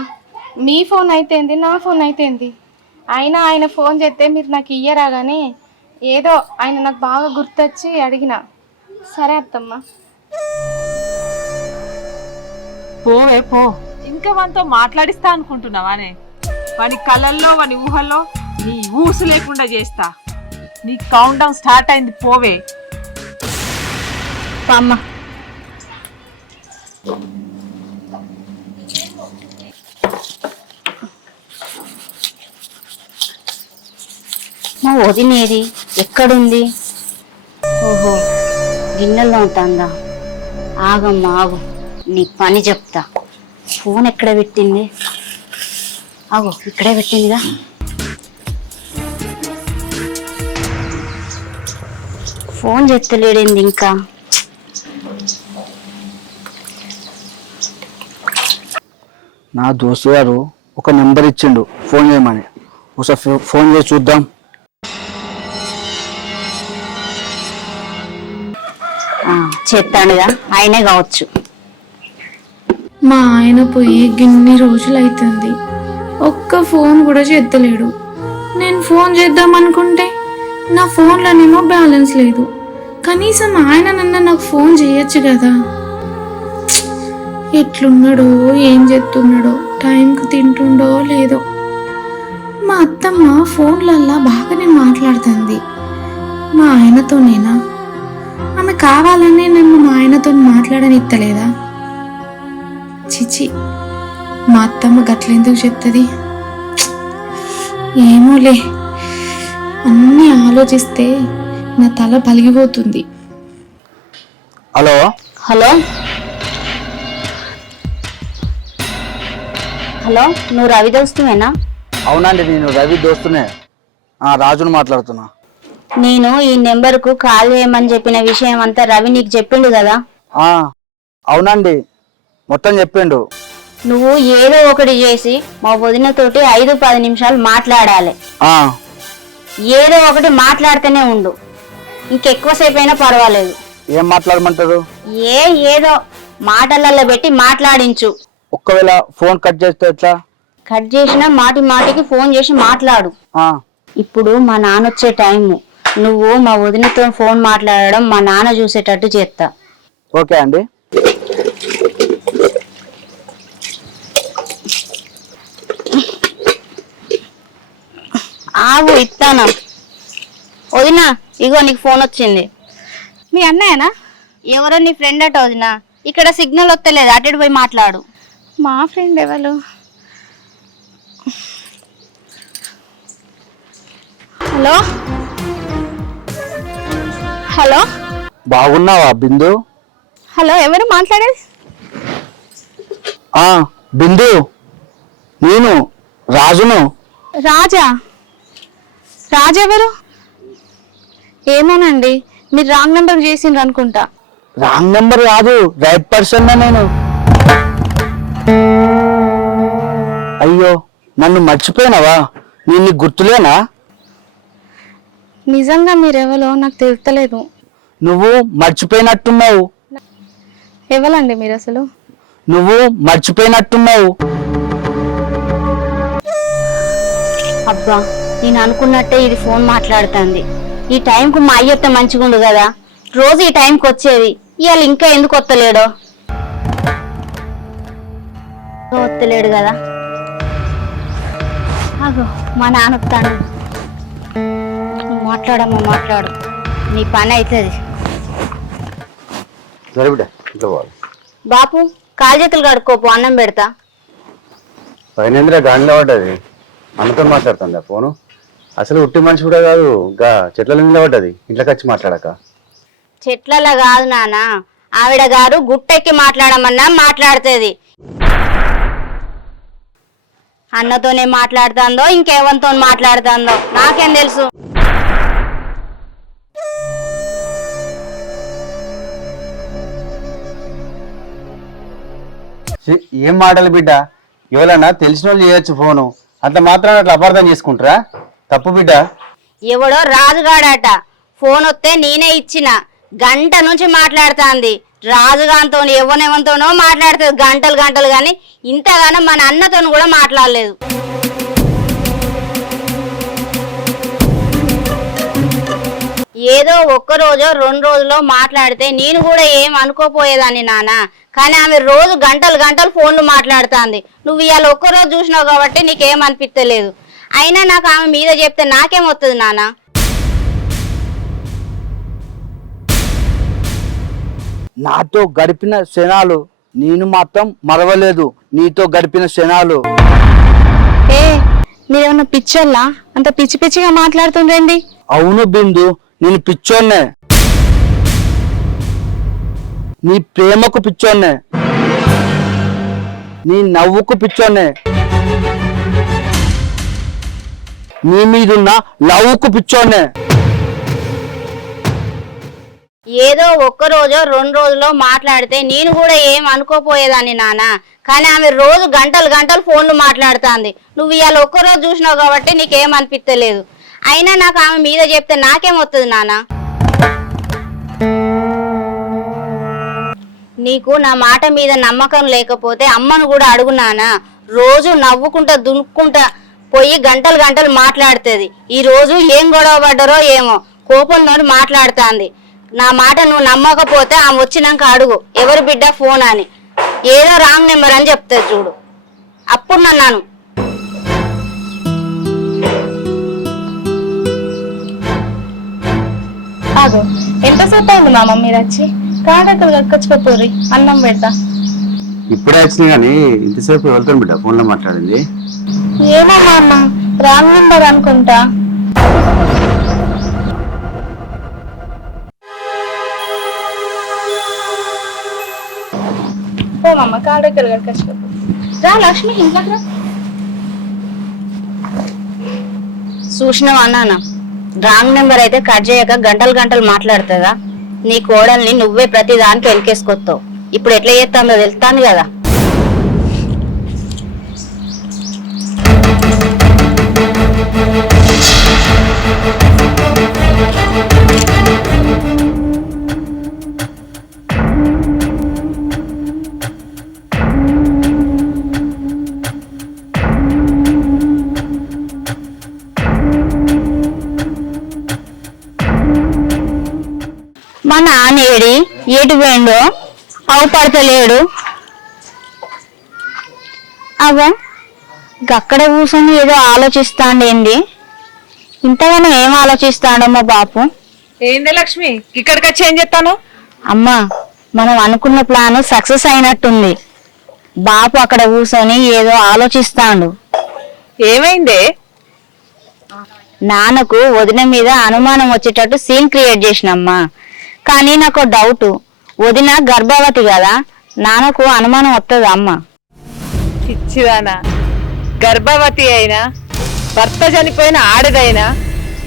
మీ ఫోన్ అయితేంది, నా ఫోన్ అయితేంది. అయినా ఆయన ఫోన్ చేస్తే మీరు నాకు ఇయ్యరా కానీ ఏదో ఆయన నాకు బాగా గుర్తొచ్చి అడిగిన. సరే అత్తమ్మ. పోవే పో. ఇంకా వానితో మాట్లాడిస్తా అనుకుంటున్నావానే? వాని కళ్ళల్లో వాని ఊహల్లో నీ ఊసు లేకుండా చేస్తా. నీ కౌంట్ డౌన్ స్టార్ట్ అయింది. పోవే. అమ్మ మా వదినేది ఎక్కడుంది? ఓహో గిన్నెల్లో ఉంటుందా? ఆగమ్మా ఆగు, నీ పని చెప్తా. ఫోన్ ఎక్కడ పెట్టింది? ఆగు, ఇక్కడే పెట్టిందిగా. ఫోన్ చేస్తలేడింది ఇంకా. నా దోస్తు గారు ఒక నెంబర్ ఇచ్చిండు ఫోన్ చేయమని. ఒకసారి ఫోన్ చేసి చూద్దాం. చెప్తానుగా, ఆయనే కావచ్చు. మా ఆయన పోయి గిన్ని రోజులైతుంది, ఒక్క ఫోన్ కూడా చేద్దలేడు. నేను ఫోన్ చేద్దాం అనుకుంటే నా ఫోన్లోనేమో బ్యాలెన్స్ లేదు. కనీసం ఆయన నాకు ఫోన్ చేయొచ్చు కదా. ఎట్లున్నాడో ఏం చేస్తున్నాడో, టైంకి తింటుండో లేదో. మా అత్తమ్మ ఫోన్లల్లా బాగానే మాట్లాడుతుంది. మా ఆయనతోనేనా? ఆమె కావాలనే నన్ను మా ఆయనతో మాట్లాడనిత్తలేదా? చిచి, మా అత్తమ్మ గట్లెందుకు చెప్తుంది? ఏమోలే, అన్నీ ఆలోచిస్తే నా తల పలిగిపోతుంది. హలో హలో హలో, నువ్వు రవి దోస్తువేనా? అవునండి, నేను రవి దోస్తునే. రాజును మాట్లాడుతున్నా. నేను ఈ నెంబర్కు కాల్ చేయమని చెప్పిన విషయం అంతా రవి నీకు చెప్పిండు కదా? అవునండి, మొత్తం చెప్పిండు. నువ్వు ఏదో ఒకటి చేసి మా వదినతోటి 5-10 నిమిషాలు మాట్లాడాలి. ఏదో ఒకటి మాట్లాడుతూనే ఉండు, ఇంకెక్కువసేపు అయినా పర్వాలేదు. ఏం మాట్లాడమంటారు? ఏదో మాటలలో పెట్టి మాట్లాడించు. ఒక్కవేళ ఫోన్ కట్ చేస్తే ఎట్లా? కట్ చేసినా మాటి మాటికి ఫోన్ చేసి మాట్లాడు. ఇప్పుడు మా నాన్న వచ్చే టైము, నువ్వు మా వదినతో ఫోన్ మాట్లాడడం మా నాన్న చూసేటట్టు చేస్తా. ఓకే అండి. ఆగు, ఇస్తాను. వదినా, ఇగో నీకు ఫోన్ వచ్చింది. మీ అన్నయ్యనా? ఎవరో నీ ఫ్రెండ్ అట వదినా. ఇక్కడ సిగ్నల్ వస్తలేదు, అటు పోయి మాట్లాడు. మా ఫ్రెండ్ ఎవరు? హలో హలో, బాగున్నావా బిందు? హలో, ఎవరు మాట్లాడేది? బిందు, నేను రాజును. రాజా? రాజెవరు? ఏమోనండి, మీరు రాంగ్ నెంబర్ చేసిండ్రు అనుకుంటా. రాంగ్ నెంబర్ కాదు, రైట్ పర్సన్ నేను. అయ్యో నన్ను మర్చిపోయినావా? నేను నీకు గుర్తులేనా? నిజంగా మీరెవరో నాకు తెలుస్తలేదు. నువ్వు మర్చిపోయినట్టున్నావు. ఎవరండి మీరు అసలు? నువ్వు మర్చిపోయినట్టున్నావు. అబ్బా నేను అనుకున్నట్టే ఇది ఫోన్ మాట్లాడుతుంది. ఈ టైంకు మా అయ్యొత్త మంచిగుండు కదా, రోజు ఈ టైంకి వచ్చేది. ఇవాళ ఇంకా ఎందుకు వస్తలేడో? వస్తలేడు కదా. అగో మా నాన్న వస్తాడు. మాట్లాడమ్మా మాట్లాడు, నీ పని అవుతుంది. సరే బిడ్డ ఇంట్లో పోవాలి. బాపు కాలు చేతులు కడుక్కోపు, అన్నం పెడతా. పైనేంద్ర గాలిలో పడ్డది, అన్నతో మాట్లాడుతుందా ఫోను? అసలు ఉట్టి మనిషి కూడా కాదు, గా చెట్ల మీద పడ్డది. ఇంట్లోకి వచ్చి మాట్లాడక. చెట్లలా కాదు నాన్న, ఆవిడ గారు గుట్టెక్కి మాట్లాడమన్నా మాట్లాడుతుంది. అన్నతోనే మాట్లాడుతుందో ఇంకెవరితో మాట్లాడుతుందో నాకేం తెలుసు. ఏం మాటలు బిడ్డ, ఎవరన్నా తెలిసిన వాళ్ళు చేయొచ్చు ఫోను, అంత మాత్రాన్ని అట్లా అపార్థం చేసుకుంటారా? తప్పు బిడ్డ. ఎవడో రాజుగాడట, ఫోన్ వస్తే నేనే ఇచ్చిన. గంట నుంచి మాట్లాడుతుంది. రాజుగాంతో ఎవరినెవరితోనో మాట్లాడుతుంది గంటలు గంటలు, కానీ ఇంతగానో మన అన్నతో కూడా మాట్లాడలేదు. ఏదో ఒక్క రోజో 2 రోజులో మాట్లాడితే నేను కూడా ఏం అనుకోపోయేదాన్ని నాన్న. కానీ ఆమె రోజు గంటలు గంటలు ఫోన్లు మాట్లాడుతుంది. నువ్వు ఇవాళ ఒక్కరోజు చూసినావు కాబట్టి నీకేం అనిపించలేదు. అయినా నాకు ఆమె మీద చెప్తే నాకేమొస్తుంది నాన్న? నాతో గడిపిన క్షణాలు నేను మాత్రం మరవలేదు. నీతో గడిపిన క్షణాలు. ఏ మీరేమన్నా పిచ్చోళ్ళా? అంత పిచ్చి పిచ్చిగా మాట్లాడుతుండ్రేంది? అవును బిందు, నేను పిచ్చోన్నే. నీ ప్రేమకు పిచ్చోన్నే, నీ నవ్వుకు పిచ్చోన్నే, నీ మీదున్న లవ్వుకు పిచ్చోన్నే. ఏదో ఒక్క రోజో 2 రోజులో మాట్లాడితే నేను కూడా ఏం అనుకోపోయేదాన్ని నాన్న. కానీ ఆమె రోజు గంటలు గంటలు ఫోన్లు మాట్లాడుతుంది. నువ్వు ఇవాళ ఒక్కరోజు చూసినావు కాబట్టి నీకేం అనిపించలేదు. అయినా నాకు ఆమె మీద చెప్తే నాకేమొస్తుంది నాన్న? నీకు నా మాట మీద నమ్మకం లేకపోతే అమ్మను కూడా అడుగు నాన్న. రోజు నవ్వుకుంటా దునుక్కుంటా పోయి గంటలు గంటలు మాట్లాడుతుంది. ఈ రోజు ఏం గొడవ పడ్డారో ఏమో కోపంతో మాట్లాడుతుంది. నా మాట నువ్వు నమ్మకపోతే ఆమె వచ్చినాక అడుగు ఎవరి బిడ్డ ఫోన్ అని. ఏదో రాంగ్ నెంబర్ అని చెప్తుంది చూడు. అప్పుడు నన్నాను. ఆగో ఎంతసేపు అయింది మామ మీరు వచ్చి? కాడకలు కక్కొచ్చుకోపోర్రి, అన్నం పెడతా. ఇప్పుడే వచ్చింది కానీ ఇంతసేపు ఎవరితో బిడ్డ ఫోన్లో మాట్లాడింది? ఏమో మా అన్న రాంగ్ నెంబర్ అనుకుంటా. ఓ మమ్మ కాడకలు కక్కొచ్చుకోపో. రా లక్ష్మి ఇంట్లోకి రా. చూసినావు అన్నానా, రాంగ్ నెంబర్ అయితే కట్ చేయక గంటలు గంటలు మాట్లాడుతుందా? నీ కోడల్ని నువ్వే ప్రతి దానికి వెనకేసుకొస్తావు. ఇప్పుడు ఎట్లా చేస్తాందో తెలుస్తాను కదా. మా నాన్నేడి ఏటు పోయిండో అవు పడతలేడు. అవ్వ గక్కడ కూర్చొని ఏదో ఆలోచిస్తాండేంది? ఇంతగానో ఏం ఆలోచిస్తాడో మా బాపు? ఏంది లక్ష్మి ఇక్కడికి వచ్చి ఏం చెప్తాను? అమ్మా మనం అనుకున్న ప్లాన్ సక్సెస్ అయినట్టుంది. బాపు అక్కడ కూర్చొని ఏదో ఆలోచిస్తాడు. ఏమైందే? నాన్నకు వదిన మీద అనుమానం వచ్చేటట్టు సీన్ క్రియేట్ చేసినమ్మా. కానీ నాకు డౌట్, వదిన గర్భవతి కదా, నాన్నకు అనుమానం వస్తుంది అమ్మ. పిచ్చిదానా, గర్భవతి అయినా భర్త చనిపోయిన ఆడదైనా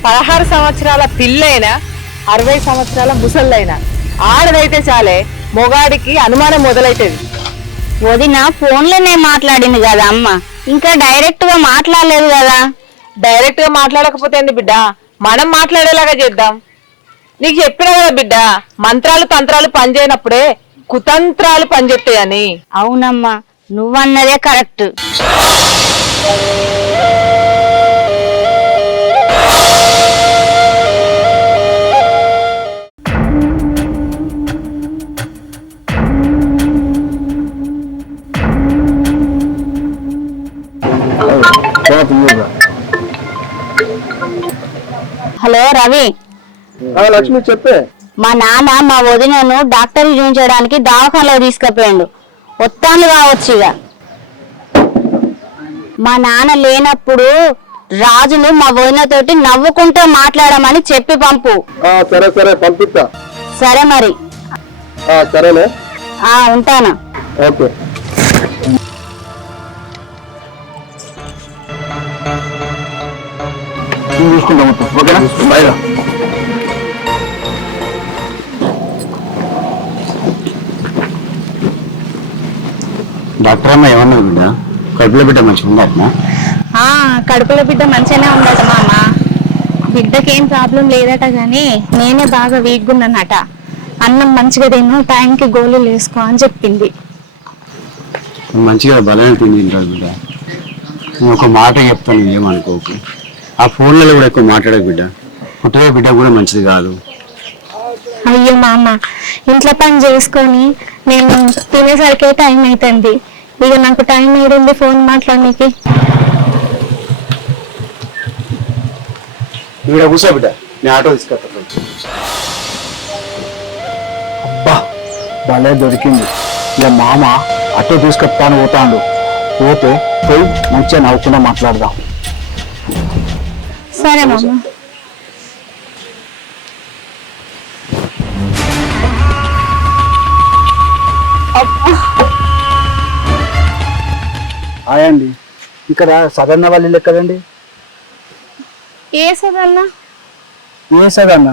16 సంవత్సరాల పిల్లైనా 60 సంవత్సరాల ముసళ్ళైనా ఆడదైతే చాలే మొగాడికి అనుమానం మొదలైతుంది. వదిన ఫోన్లోనే మాట్లాడింది కదా అమ్మ, ఇంకా డైరెక్ట్ గా మాట్లాడలేదు కదా. డైరెక్ట్ గా మాట్లాడకపోతే ఏంది బిడ్డ, మనం మాట్లాడేలాగా చేద్దాం. నీకు చెప్పినా కదా బిడ్డ, మంత్రాలు తంత్రాలు పనిచేయనప్పుడే కుతంత్రాలు పనిచేస్తాయని. అవునమ్మా, నువ్వన్నదే కరెక్ట్. హలో రవి. లక్ష్మి చెప్పే. మా నాన్న మా వదినను డాక్టర్ చూపించడానికి దవాఖానలో తీసుకుపోయాడు. ఒత్తాను కావచ్చు ఇక. మా నాన్న లేనప్పుడు రాజును మా వదినతోటి నవ్వుకుంటూ మాట్లాడమని చెప్పి పంపు. సరే సరే పంపిస్తా. సరే మరి. సరేలే. ఉంటాను. ఓకే. చూసుకుంటాం మొత్తం. ఓకేనా? బయట డాక్టర్ అమ్మ ఏమన్నా బిడ్డ, కడుపులో బిడ్డ మంచిగా ఉందా? కడుపులో బిడ్డ మంచిగానే ఉండట మామ. బిడ్డకి ఏం ప్రాబ్లం లేదట గాని నేనే బాగా వీక్గా ఉన్నానట. అన్నం మంచిగా తిను, టైంకి గోళీలు వేసుకో అని చెప్పింది. మంచిగా బలమైన తిండి తింటాడు బిడ్డ. నేను ఒక మాట చెప్తాను, ఏమనుకోకు. ఆ ఫోన్లలో కూడా ఎక్కువ మాట్లాడే బిడ్డ, పుట్టే బిడ్డ కూడా మంచిది కాదు. అయ్యో మామ, ఇంట్లో పని చేసుకొని నేను తినేసరికే టైం అవుతుంది. ఇక నాకు టైం ఏడుంది ఫోన్ మాట్లాడడానికి. ఇక్కడ కూర్చో బిడ్డ, నేను ఆటో తీసుకొస్తాను. అబ్బా భలే దొరికింది. ఇలా మామ ఆటో తీసుకొస్తాను పోతాడు. పోతే పోయి మంచిగా నవ్వుకుండా మాట్లాడదాం. సరే మామ. అండి, ఇక్కడ సదన్న వాళ్ళు ఇల్లు ఎక్కడండి? ఏ సదన్నా? ఏ సదన్న?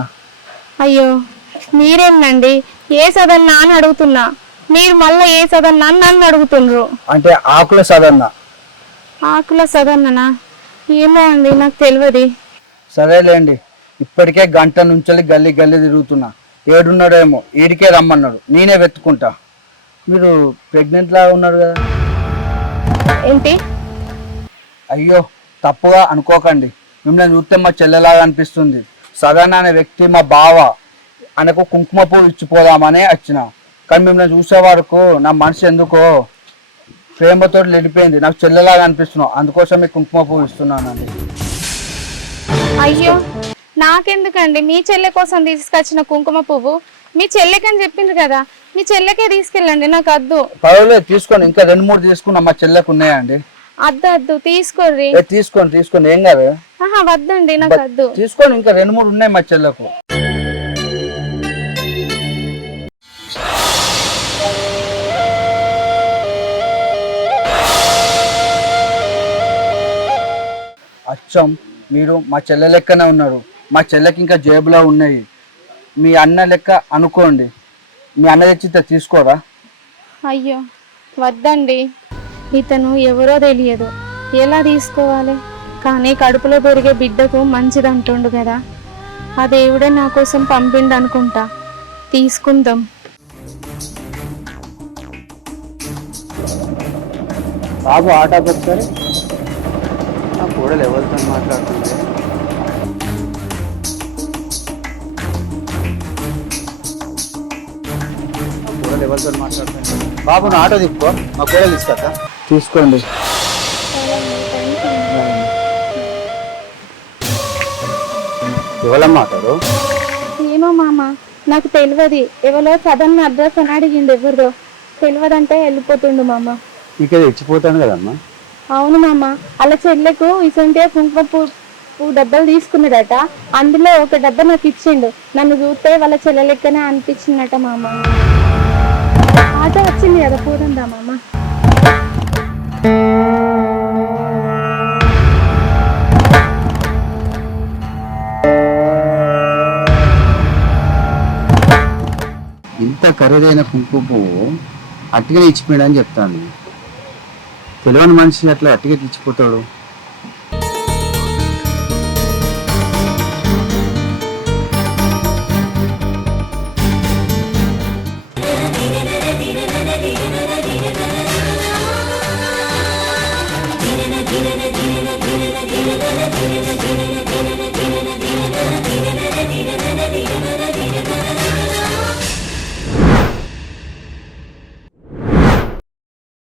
అయ్యో మీరేనండి ఏ సదన్నా అని అడుగుతున్నా, మీరు మళ్ళీ ఏ సదన్నా అని నన్ను అడుగుతుండ్రు. అంటే ఆకుల సదన్న. ఆకుల సదన్ననా? ఏమో అండి, నాకు తెలియదు. సరేలేండి, ఇప్పటికే గంట నుంచి గల్లీ గల్లీ తిరుగుతున్నా. ఏడున్నాడేమో, ఈడికే రమ్మన్నాడు, నేనే వెతుకుంటా. మీరు ప్రెగ్నెంట్ లాగా ఉన్నారు కదా? ఏంటి? అయ్యో తప్పుగా అనుకోకండి, మిమ్మల్ని చూస్తే మా చెల్లెలాగా అనిపిస్తుంది. సదన్ అనే వ్యక్తి మా బావ, ఆయనకు కుంకుమ పువ్వు ఇచ్చిపోదామనే వచ్చిన. కానీ మిమ్మల్ని చూసే వరకు నా మనసు ఎందుకో ప్రేమతో వెళ్ళిపోయింది. నాకు చెల్లెలాగా అనిపిస్తున్నావు, అందుకోసం మీకు కుంకుమ పువ్వు ఇస్తున్నానండి. అయ్యో నాకెందుకండి, మీ చెల్లె కోసం తీసుకొచ్చిన కుంకుమ పువ్వు మీ చెల్లెకని చెప్పింది కదా, మీ చెల్లెకే తీసుకెళ్ళండి, నాకు అద్దు. పర్వాలేదు తీసుకోండి, ఇంకా 2-3 తీసుకున్నా మా చెల్లెకు ఉన్నాయండి. అద్దు తీసుకోర్రి. తీసుకోండి ఏం కాదు. వద్దండి, నాకు అద్దు. తీసుకోండి, ఇంకా 2-3 ఉన్నాయి మా చెల్లెకు. అచ్చం మీరు మా చెల్లె లెక్కనే ఉన్నారు. మా చెల్లెకి ఇంకా జేబులో ఉన్నాయి. మీ అన్న లెక్క అనుకోండి. మీ అన్న తెచ్చితే తీసుకోరా? అయ్యో వద్దండి, ఇతను ఎవరో తెలియదు, ఎలా తీసుకోవాలి? కానీ కడుపులో పెరిగే బిడ్డకు మంచిది అంటుండు కదా, ఆ దేవుడే నా కోసం పంపిండు అనుకుంటా. తీసుకుందాం. బాబు ఆటోకి వచ్చారు. ఆ కూడలు ఎవరితో మాట్లాడుతుంది? కూడలు ఎవరితో మాట్లాడుతుంది? బాబు నా ఆటో తిప్పుకో, మా కూడలు తీసుకొస్తా. తీసుకోండి. ఎవరమ్మా ఆటోరు? ఏమో మామ, నాకు తెలియదు. ఎవరో సడన్ అడ్రస్ అని అడిగిండు, ఎవరిదో తెలియదంటే వెళ్ళిపోతుండు మామ. ఇక్కడ ఇచ్చిపోతాను కదమ్మా. అవును మామ, అలా చెల్లెకు ఇసంటే కుంకుమ పువ్వు డబ్బాలు తీసుకున్నాడట, అందులో ఒక డబ్బా నాకు ఇచ్చిండు. నన్ను చూస్తే వాళ్ళ చెల్లె లెక్కనే అనిపించిందట మామ. ఆటో వచ్చింది కదా, పోదందా మామ. ఇంత ఖరీదైన కుంకుమ పువ్వు అట్టిగా ఇచ్చిపోయాడని చెప్తాను. తెలియని మనిషి అట్లా అట్టిగా ఇచ్చిపోతాడు.